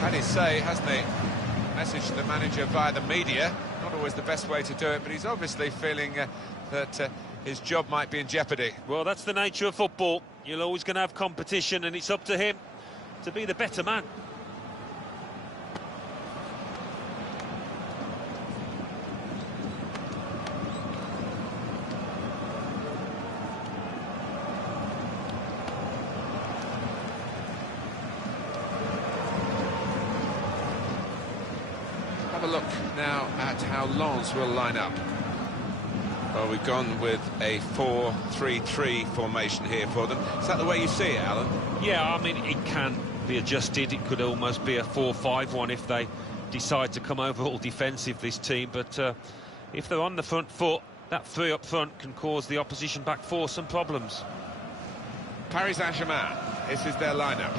Had his say, hasn't he? Message to the manager via the media. Not always the best way to do it, but he's obviously feeling that his job might be in jeopardy. Well, that's the nature of football. You're always going to have competition, and it's up to him to be the better man. Have a look now at how Lens will line up. Well, we've gone with a 4-3-3 formation here for them. Is that the way you see it, Alan? Yeah, I mean, it can be adjusted. It could almost be a 4-5-1 if they decide to come over all defensive, this team. But if they're on the front foot, that three up front can cause the opposition back four some problems. Paris Saint-Germain, this is their lineup.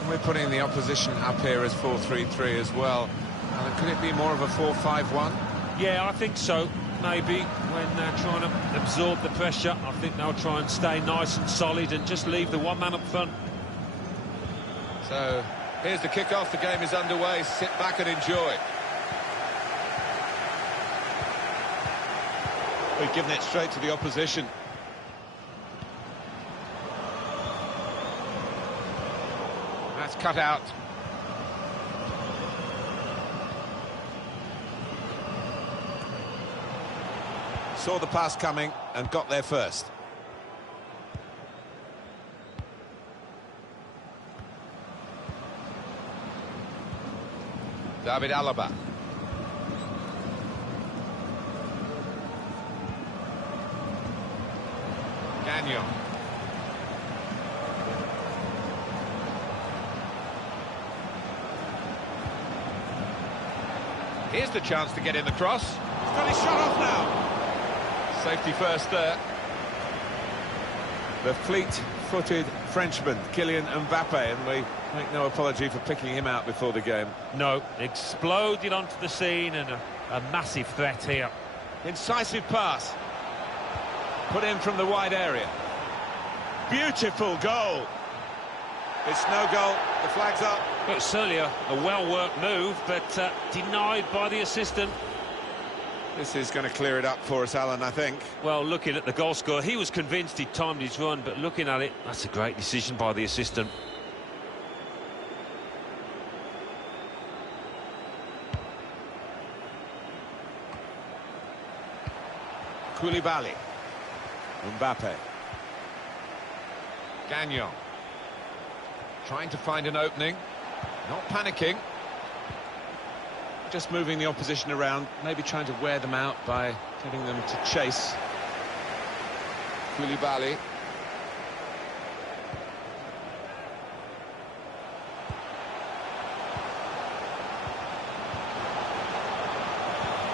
And we're putting the opposition up here as 4-3-3 as well. Alan, could it be more of a 4-5-1? Yeah, I think so. Maybe when they're trying to absorb the pressure, I think they'll try and stay nice and solid and just leave the one man up front. So here's the kick-off. The game is underway. Sit back and enjoy. We've given it straight to the opposition. That's cut out. Saw the pass coming and got there first. David Alaba. Gagnon. Here's the chance to get in the cross. He's got his shot off now. Safety first there. The fleet-footed Frenchman, Kylian Mbappe, and we make no apology for picking him out before the game. No, exploded onto the scene and a massive threat here. Incisive pass. Put in from the wide area. Beautiful goal. It's no goal. The flag's up. Well, it's certainly a well-worked move, but denied by the assistant. This is going to clear it up for us, Alan, I think. Well, looking at the goal score, he was convinced he'd timed his run, but looking at it, that's a great decision by the assistant. Koulibaly. Mbappe. Gagnon. Trying to find an opening. Not panicking. Just moving the opposition around, maybe trying to wear them out by getting them to chase. Koulibaly.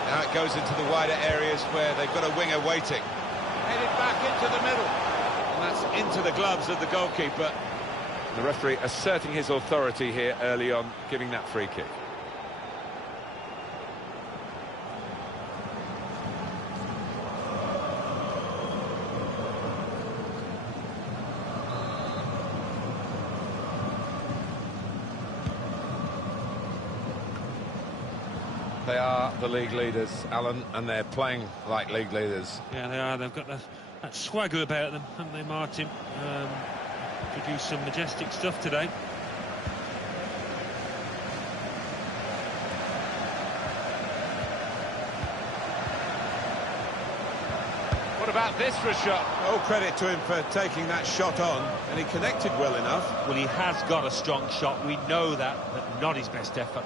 Now it goes into the wider areas where they've got a winger waiting. Headed back into the middle. And that's into the gloves of the goalkeeper. The referee asserting his authority here early on, giving that free kick. They are the league leaders, Alan, and they're playing like league leaders. Yeah, they are. They've got that swagger about them, haven't they, Martin? Produced some majestic stuff today. What about this for a shot? All credit to him for taking that shot on, and he connected well enough. Well, he has got a strong shot, we know that, but not his best effort.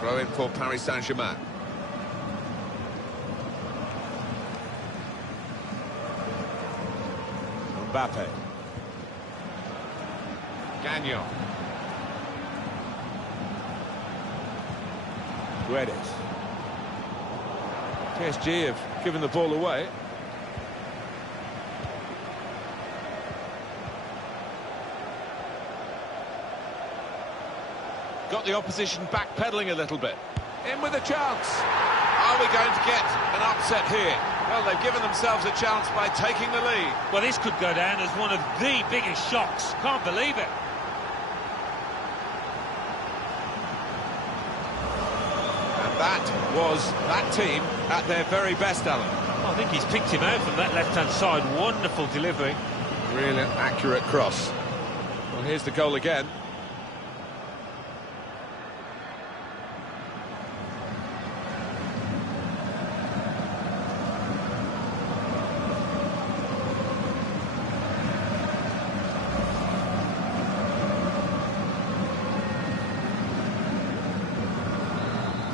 Throw in for Paris Saint-Germain. Mbappe. Gagnon. Guedes. PSG have given the ball away. Got the opposition backpedaling a little bit. In with a chance. Are we going to get an upset here? Well, they've given themselves a chance by taking the lead. Well, this could go down as one of the biggest shocks. Can't believe it. And that was that team at their very best, Alan. Well, I think he's picked him out from that left-hand side. Wonderful delivery. Really accurate cross. Well, here's the goal again.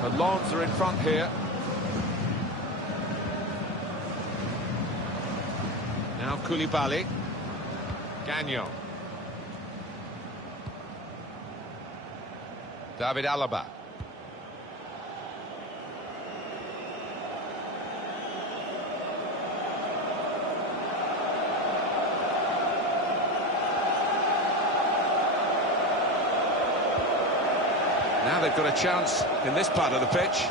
The Lons are in front here. Now Koulibaly. Gagnon. David Alaba. Now they've got a chance in this part of the pitch.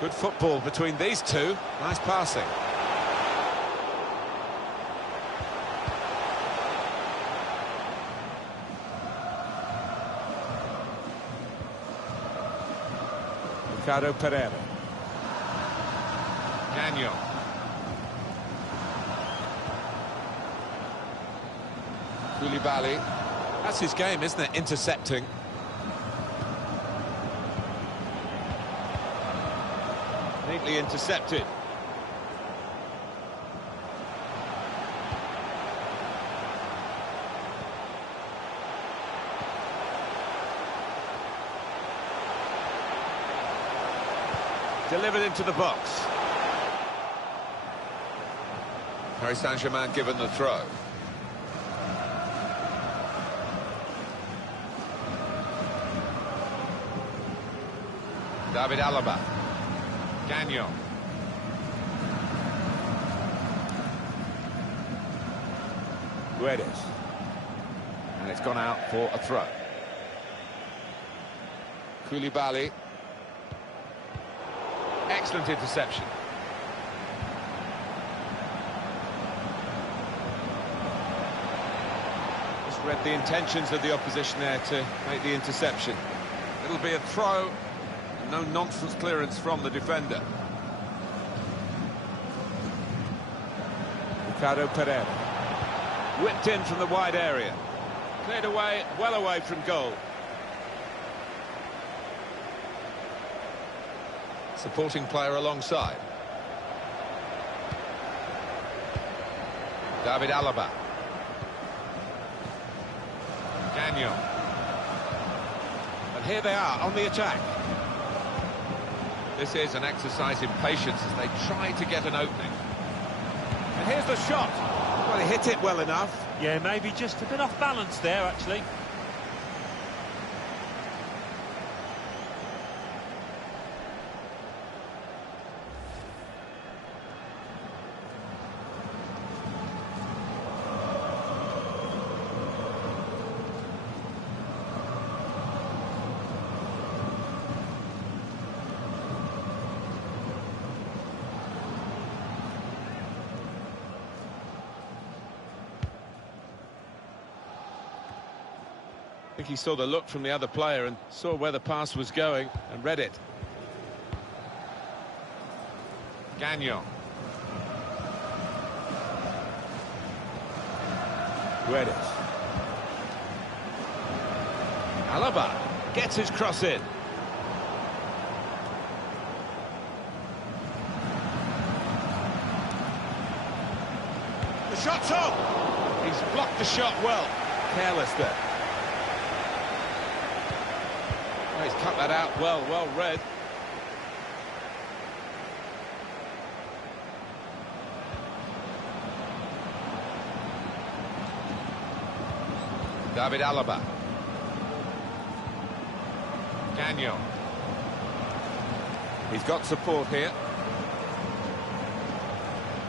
Good football between these two. Nice passing. Ricardo Pereira. Gagnon. Koulibaly. That's his game, isn't it? Intercepting. Neatly intercepted. Delivered into the box. Paris Saint-Germain given the throw. David Alaba. Gagnon. Guedes. And it's gone out for a throw. Koulibaly. Excellent interception. Just read the intentions of the opposition there to make the interception. It'll be a throw. No nonsense clearance from the defender. Ricardo Pereira. Whipped in from the wide area. Cleared away, well away from goal. Supporting player alongside. David Alaba. Gagnon. And here they are on the attack. This is an exercise in patience as they try to get an opening. And here's the shot. Well, he hit it well enough. Yeah, maybe just a bit off balance there, actually. I think he saw the look from the other player and saw where the pass was going and read it. Gagnon. Guedes. Alaba gets his cross in. The shot's on! He's blocked the shot well. Careless there. Oh, he's cut that out well read. David Alaba. Gagnon. He's got support here.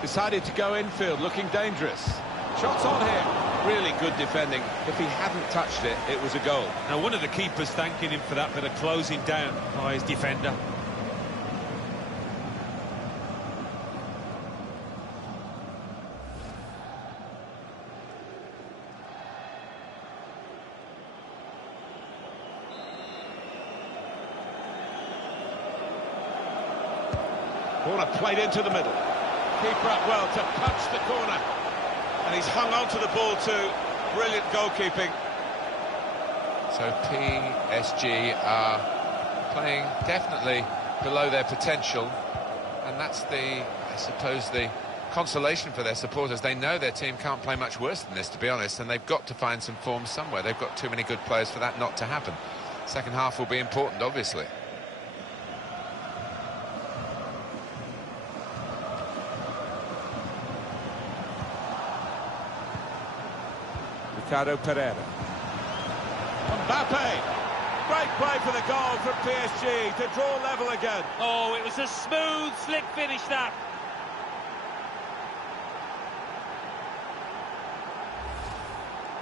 Decided to go infield, looking dangerous. Shots on here. Really good defending. If he hadn't touched it, it was a goal. Now, one of the keepers thanking him for that bit of closing down by his defender. Corner played into the middle. Keeper up well to punch the corner. And he's hung on to the ball too. Brilliant goalkeeping. So PSG are playing definitely below their potential, and that's I suppose, the consolation for their supporters. They know their team can't play much worse than this, to be honest, and they've got to find some form somewhere. They've got too many good players for that not to happen. Second half will be important, obviously. Ricardo Pereira. Mbappe. Great play for the goal from PSG to draw level again. Oh, it was a smooth, slick finish, that.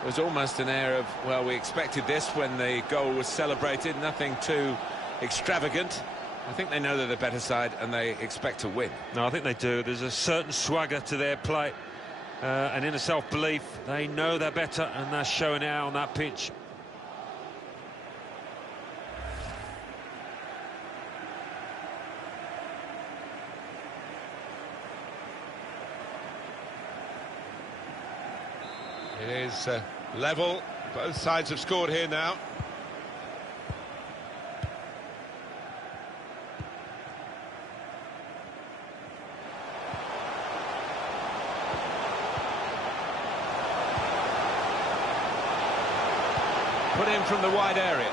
It was almost an air of, well, we expected this when the goal was celebrated. Nothing too extravagant. I think they know they're the better side and they expect to win. No, I think they do. There's a certain swagger to their play. And inner self-belief. They know they're better, and they're showing it out on that pitch. It is level. Both sides have scored here now. Put in from the wide area.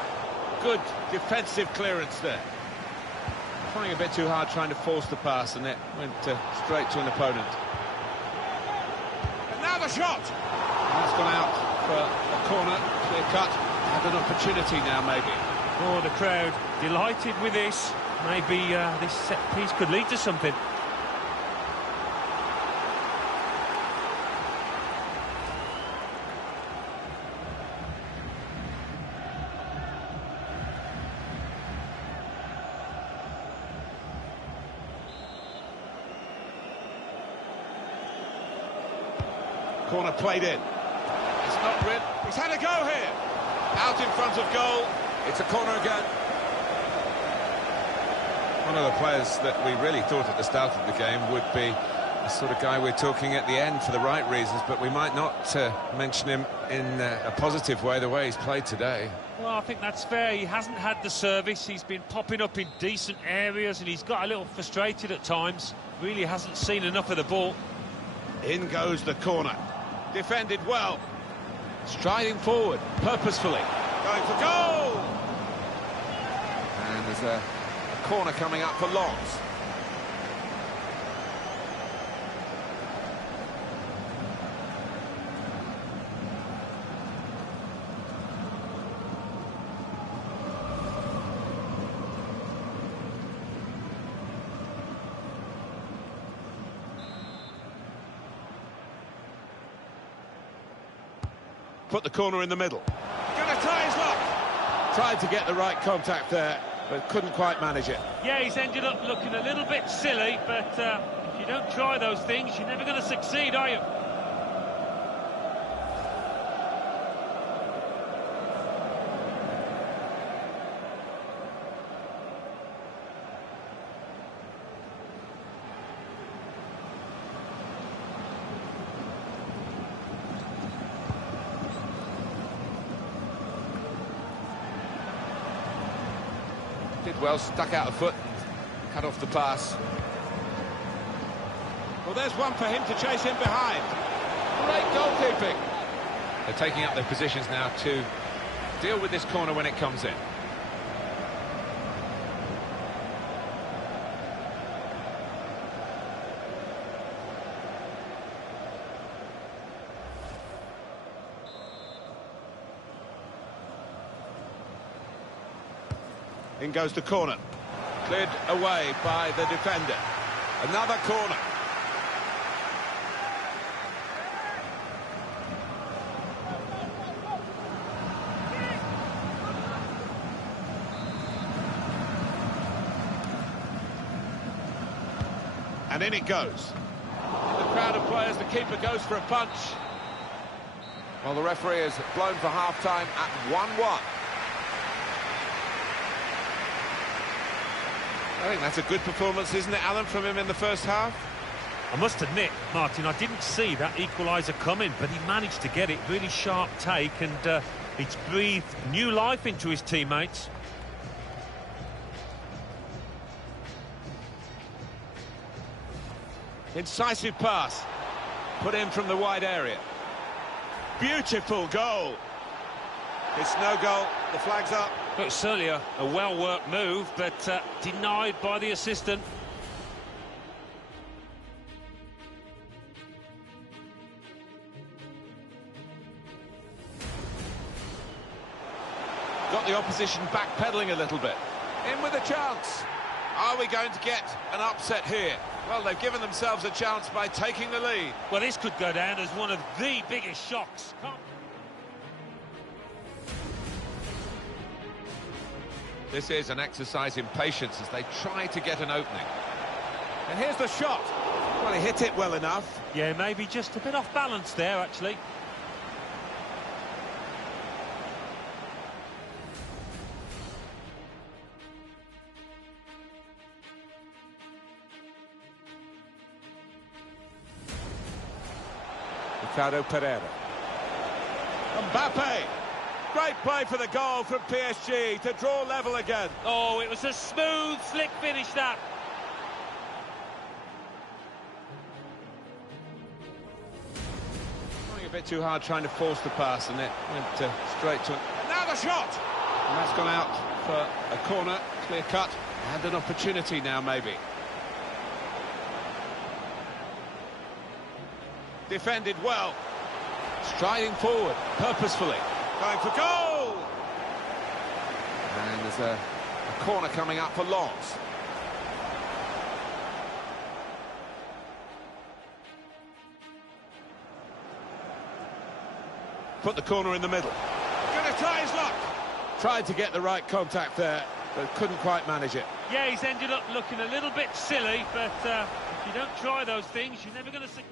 Good defensive clearance there. Trying a bit too hard, trying to force the pass, and it went straight to an opponent. And now the shot! And that's gone out for a corner, clear cut. Had an opportunity now, maybe. Oh, the crowd delighted with this. Maybe this set piece could lead to something. Corner played in. It's not real. He's had a go here. Out in front of goal. It's a corner again. One of the players that we really thought at the start of the game would be the sort of guy we're talking at the end for the right reasons, but we might not mention him in a positive way, the way he's played today. Well, I think that's fair. He hasn't had the service. He's been popping up in decent areas, and he's got a little frustrated at times. Really hasn't seen enough of the ball. In goes the corner. Defended well. Striding forward, purposefully. Going for goal! And there's a corner coming up for Lons. Put the corner in the middle. Gonna tie his lock. Tried to get the right contact there, but couldn't quite manage it. Yeah, he's ended up looking a little bit silly, but if you don't try those things, you're never going to succeed, are you? Did well, stuck out a foot and cut off the pass. Well, there's one for him to chase in behind. Great goalkeeping. They're taking up their positions now to deal with this corner when it comes in. In goes the corner. Cleared away by the defender. Another corner. And in it goes. The crowd of players, the keeper goes for a punch. Well, the referee has blown for half-time at 1-1. I think that's a good performance, isn't it, Alan, from him in the first half? I must admit, Martin, I didn't see that equaliser coming, but he managed to get it. Really sharp take, and it's breathed new life into his teammates. Incisive pass. Put in from the wide area. Beautiful goal. It's no goal. The flag's up. It's certainly a well-worked move, but denied by the assistant. Got the opposition backpedaling a little bit. In with a chance. Are we going to get an upset here? Well, they've given themselves a chance by taking the lead. Well, this could go down as one of the biggest shocks. This is an exercise in patience as they try to get an opening. And here's the shot. Well, he hit it well enough. Yeah, maybe just a bit off balance there, actually. Ricardo Pereira. Mbappe. Great play for the goal from PSG to draw level again. Oh, it was a smooth, slick finish, that. Trying a bit too hard, trying to force the pass, and it went straight to it. And now the shot! And that's gone out for a corner, clear cut. And an opportunity now, maybe. Defended well. Striding forward, purposefully. Going for goal! And there's a corner coming up for Lens. Put the corner in the middle. Going to try his luck. Tried to get the right contact there, but couldn't quite manage it. Yeah, he's ended up looking a little bit silly, but if you don't try those things, you're never going to see...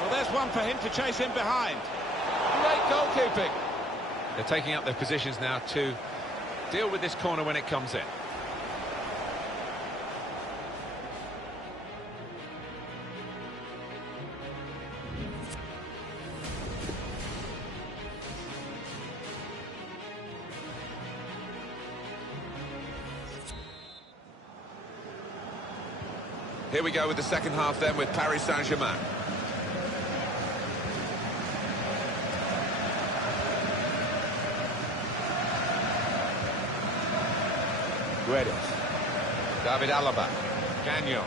Well, there's one for him to chase in behind. Great goalkeeping. They're taking up their positions now to deal with this corner when it comes in. Here we go with the second half then with Paris Saint-Germain. Guedes. David Alaba. Gagnon.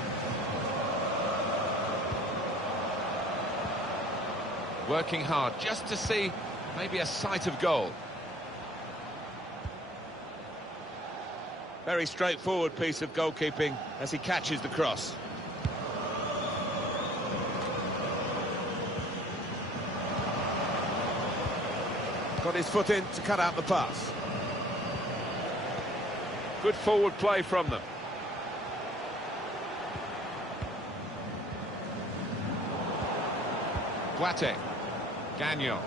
Working hard just to see maybe a sight of goal. Very straightforward piece of goalkeeping as he catches the cross. Got his foot in to cut out the pass. Good forward play from them. Guate. Gagnon.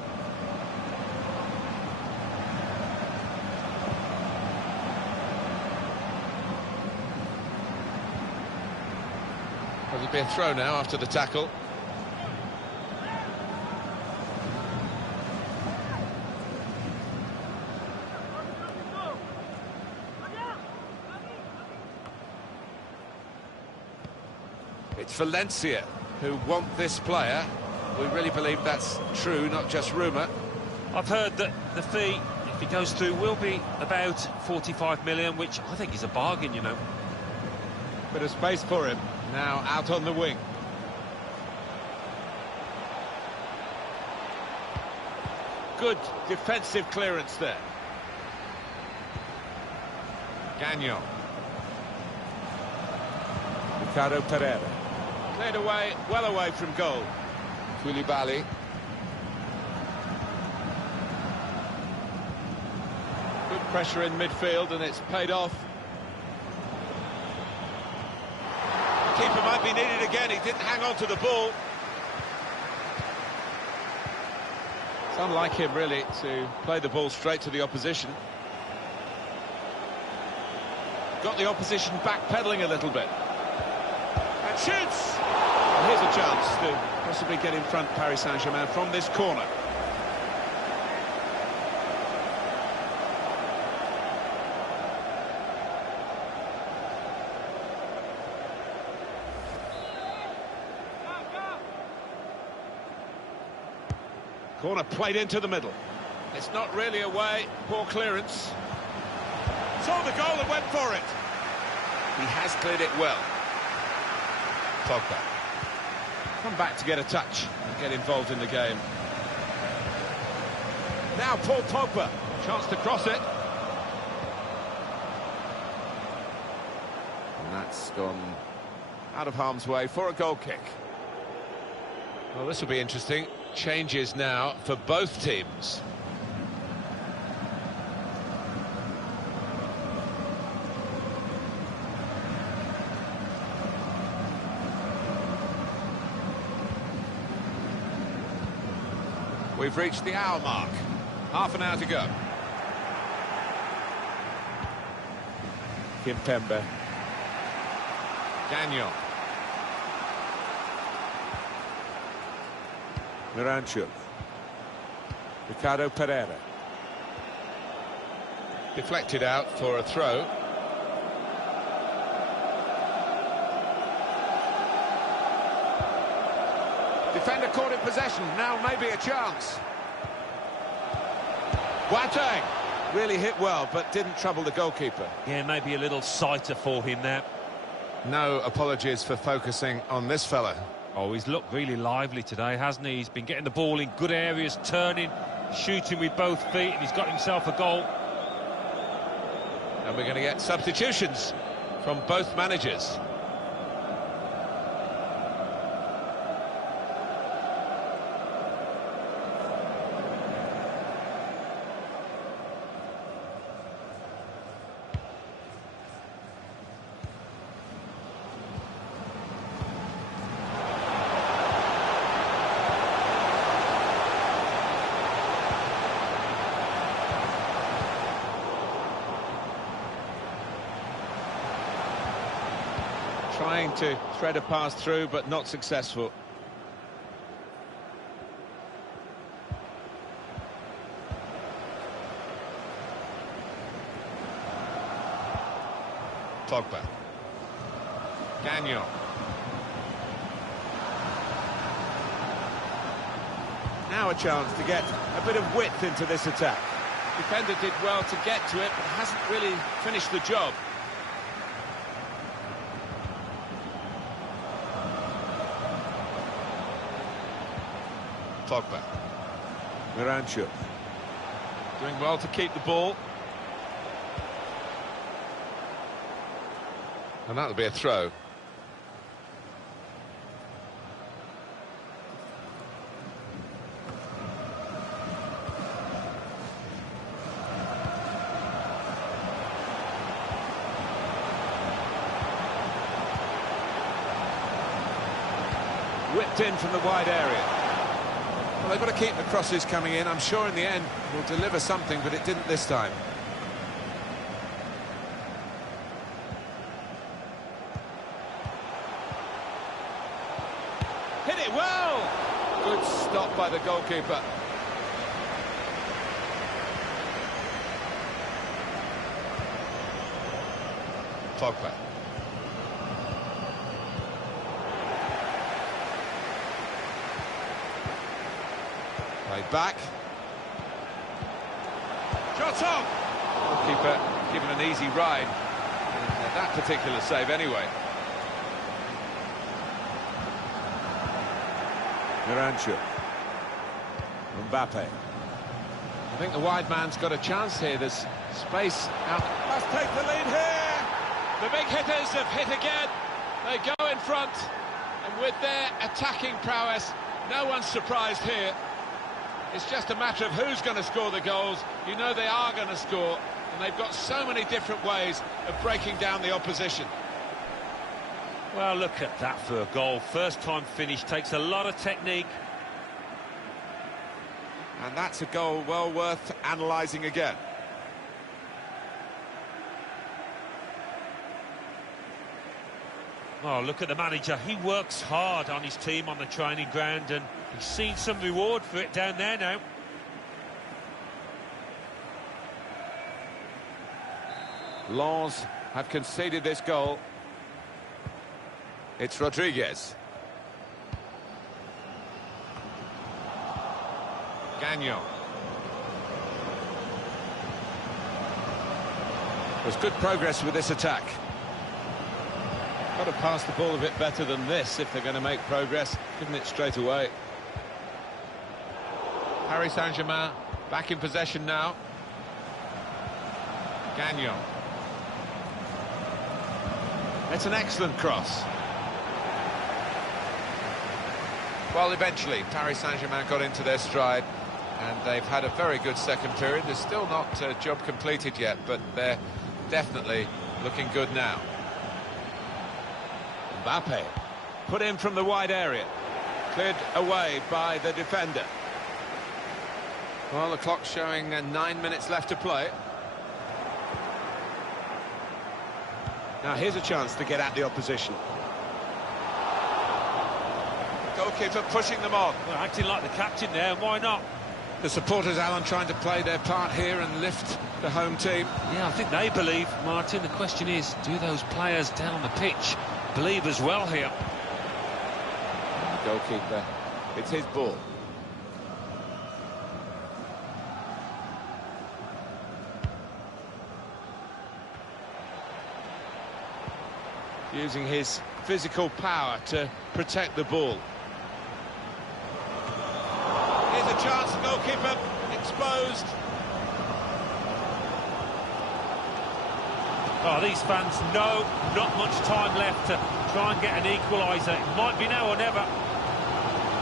Well, there'll be a throw now after the tackle. It's Valencia who want this player. We really believe that's true, not just rumour. I've heard that the fee, if it goes through, will be about 45 million, which I think is a bargain, you know. Bit of space for him. Now out on the wing. Good defensive clearance there. Gagnon. Ricardo Pereira. Cleared away, well away from goal. Koulibaly. Good pressure in midfield and it's paid off. The keeper might be needed again, he didn't hang on to the ball. It's unlike him really to play the ball straight to the opposition. Got the opposition backpedaling a little bit. And shoots! And here's a chance to possibly get in front Paris Saint-Germain from this corner. Corner played into the middle. It's not really away, poor clearance. Saw the goal and went for it. He has cleared it well. Pogba. Come back to get a touch and get involved in the game. Now Paul Pogba. Chance to cross it. And that's gone out of harm's way for a goal kick. Well, this will be interesting. Changes now for both teams. We've reached the hour mark. Half an hour to go. Kimpembe. Gagnon. Miranchuk. Ricardo Pereira. Deflected out for a throw. Defender caught in possession. Now maybe a chance. Boateng. Really hit well, but didn't trouble the goalkeeper. Yeah, maybe a little sighter for him there. No apologies for focusing on this fella. Oh, he's looked really lively today, hasn't he? He's been getting the ball in good areas, turning, shooting with both feet, and he's got himself a goal. And we're going to get substitutions from both managers. Trying to thread a pass through, but not successful. Pogba. Gagnon. Now a chance to get a bit of width into this attack. Defender did well to get to it, but hasn't really finished the job. Pogba. Miranchuk. Doing well to keep the ball. And that'll be a throw. Whipped in from the wide area. Well, they've got to keep the crosses coming in. I'm sure in the end will deliver something, but it didn't this time. Hit it well! Good stop by the goalkeeper. Pogba. Played back. Shot on! Goalkeeper given an easy ride. That particular save anyway. Miranchuk. Mbappe. I think the wide man's got a chance here. There's space out. Must take the lead here. The big hitters have hit again. They go in front. And with their attacking prowess, no one's surprised here. It's just a matter of who's going to score the goals. You know they are going to score. And they've got so many different ways of breaking down the opposition. Well, look at that for a goal. First time finish, takes a lot of technique. And that's a goal well worth analysing again. Oh, look at the manager. He works hard on his team on the training ground, and he's seen some reward for it down there now. Lens have conceded this goal. It's Rodriguez. Gagnon. There's good progress with this attack. Got to pass the ball a bit better than this if they're going to make progress, giving it straight away. Paris Saint-Germain back in possession now. Gagnon. It's an excellent cross. Well, eventually, Paris Saint-Germain got into their stride, and they've had a very good second period. There's still not a job completed yet, but they're definitely looking good now. Mbappe, put in from the wide area. Cleared away by the defender. Well, the clock's showing 9 minutes left to play. Now, here's a chance to get at the opposition. Goalkeeper pushing them on. Well, acting like the captain there, why not? The supporters, Alan, trying to play their part here and lift the home team. Yeah, I think they believe, Martin. The question is, do those players down the pitch believe as well here? The goalkeeper, it's his ball. using his physical power to protect the ball. Here's a chance, goalkeeper exposed. Oh, these fans know not much time left to try and get an equaliser. It might be now or never.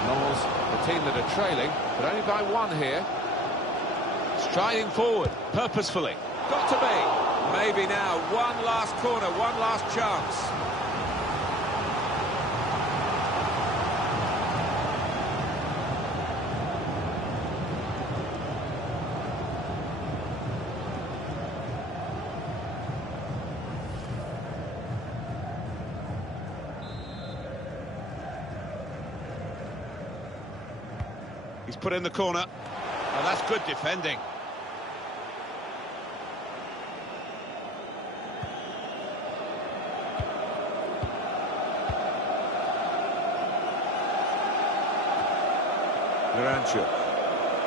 Knowles, the team that are trailing, but only by one here. Striding forward, purposefully. Got to be. Maybe now, one last corner, one last chance. He's put in the corner. Oh, that's good defending.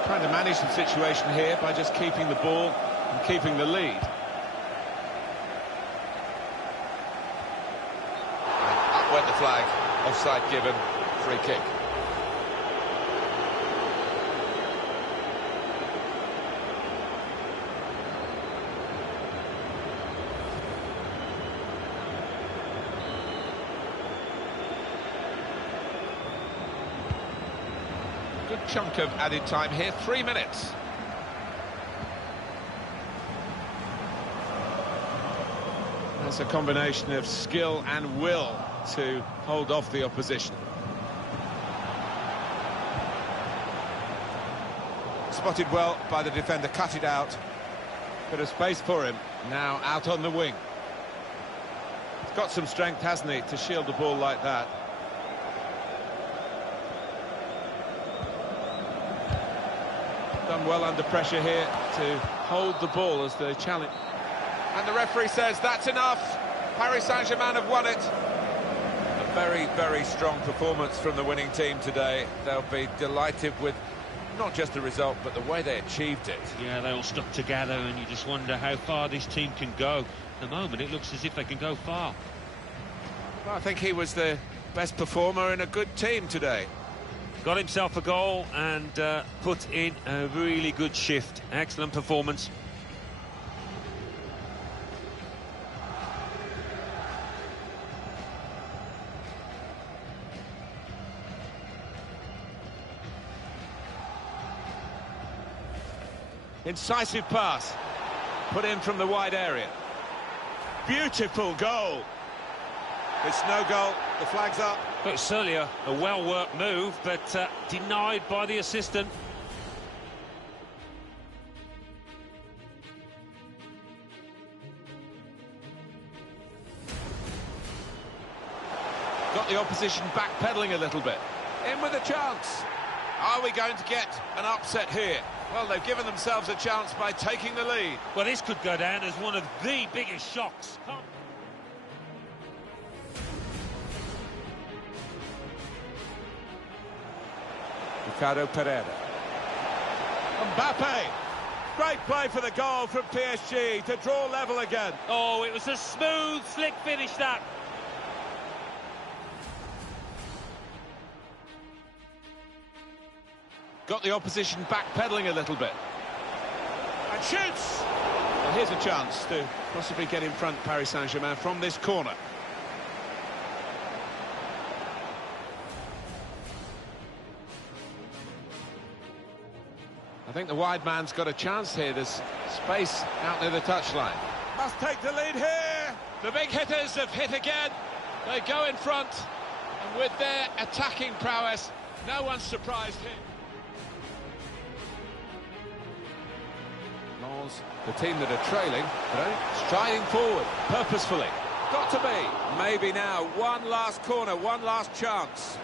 Trying to manage the situation here by just keeping the ball and keeping the lead. And up went the flag. Offside given. Free kick. Good chunk of added time here, 3 minutes. That's a combination of skill and will to hold off the opposition. Spotted well by the defender, cut it out. Bit of space for him, now out on the wing. He's got some strength, hasn't he, to shield the ball like that. Done well under pressure here to hold the ball as the challenge. And the referee says that's enough. Paris Saint-Germain have won it. A very, very strong performance from the winning team today. They'll be delighted with not just the result, but the way they achieved it. Yeah, they all stuck together, and you just wonder how far this team can go. At the moment, it looks as if they can go far. Well, I think he was the best performer in a good team today. Got himself a goal and put in a really good shift. Excellent performance. Incisive pass. Put in from the wide area. Beautiful goal. It's no goal. The flag's up. But it's certainly a well-worked move, but denied by the assistant. Got the opposition backpedaling a little bit. In with a chance. Are we going to get an upset here? Well, they've given themselves a chance by taking the lead. Well, this could go down as one of the biggest shocks. Ricardo Pereira. Mbappe. Great play for the goal from PSG to draw level again. Oh, it was a smooth, slick finish, that. Got the opposition backpedaling a little bit. And shoots! Well, here's a chance to possibly get in front Paris Saint-Germain from this corner. I think the wide man's got a chance here. There's space out near the touchline. Must take the lead here. The big hitters have hit again. They go in front. And with their attacking prowess, no one's surprised here. Knowles, the team that are trailing, but only striding forward, purposefully. Got to be. Maybe now, one last corner, one last chance.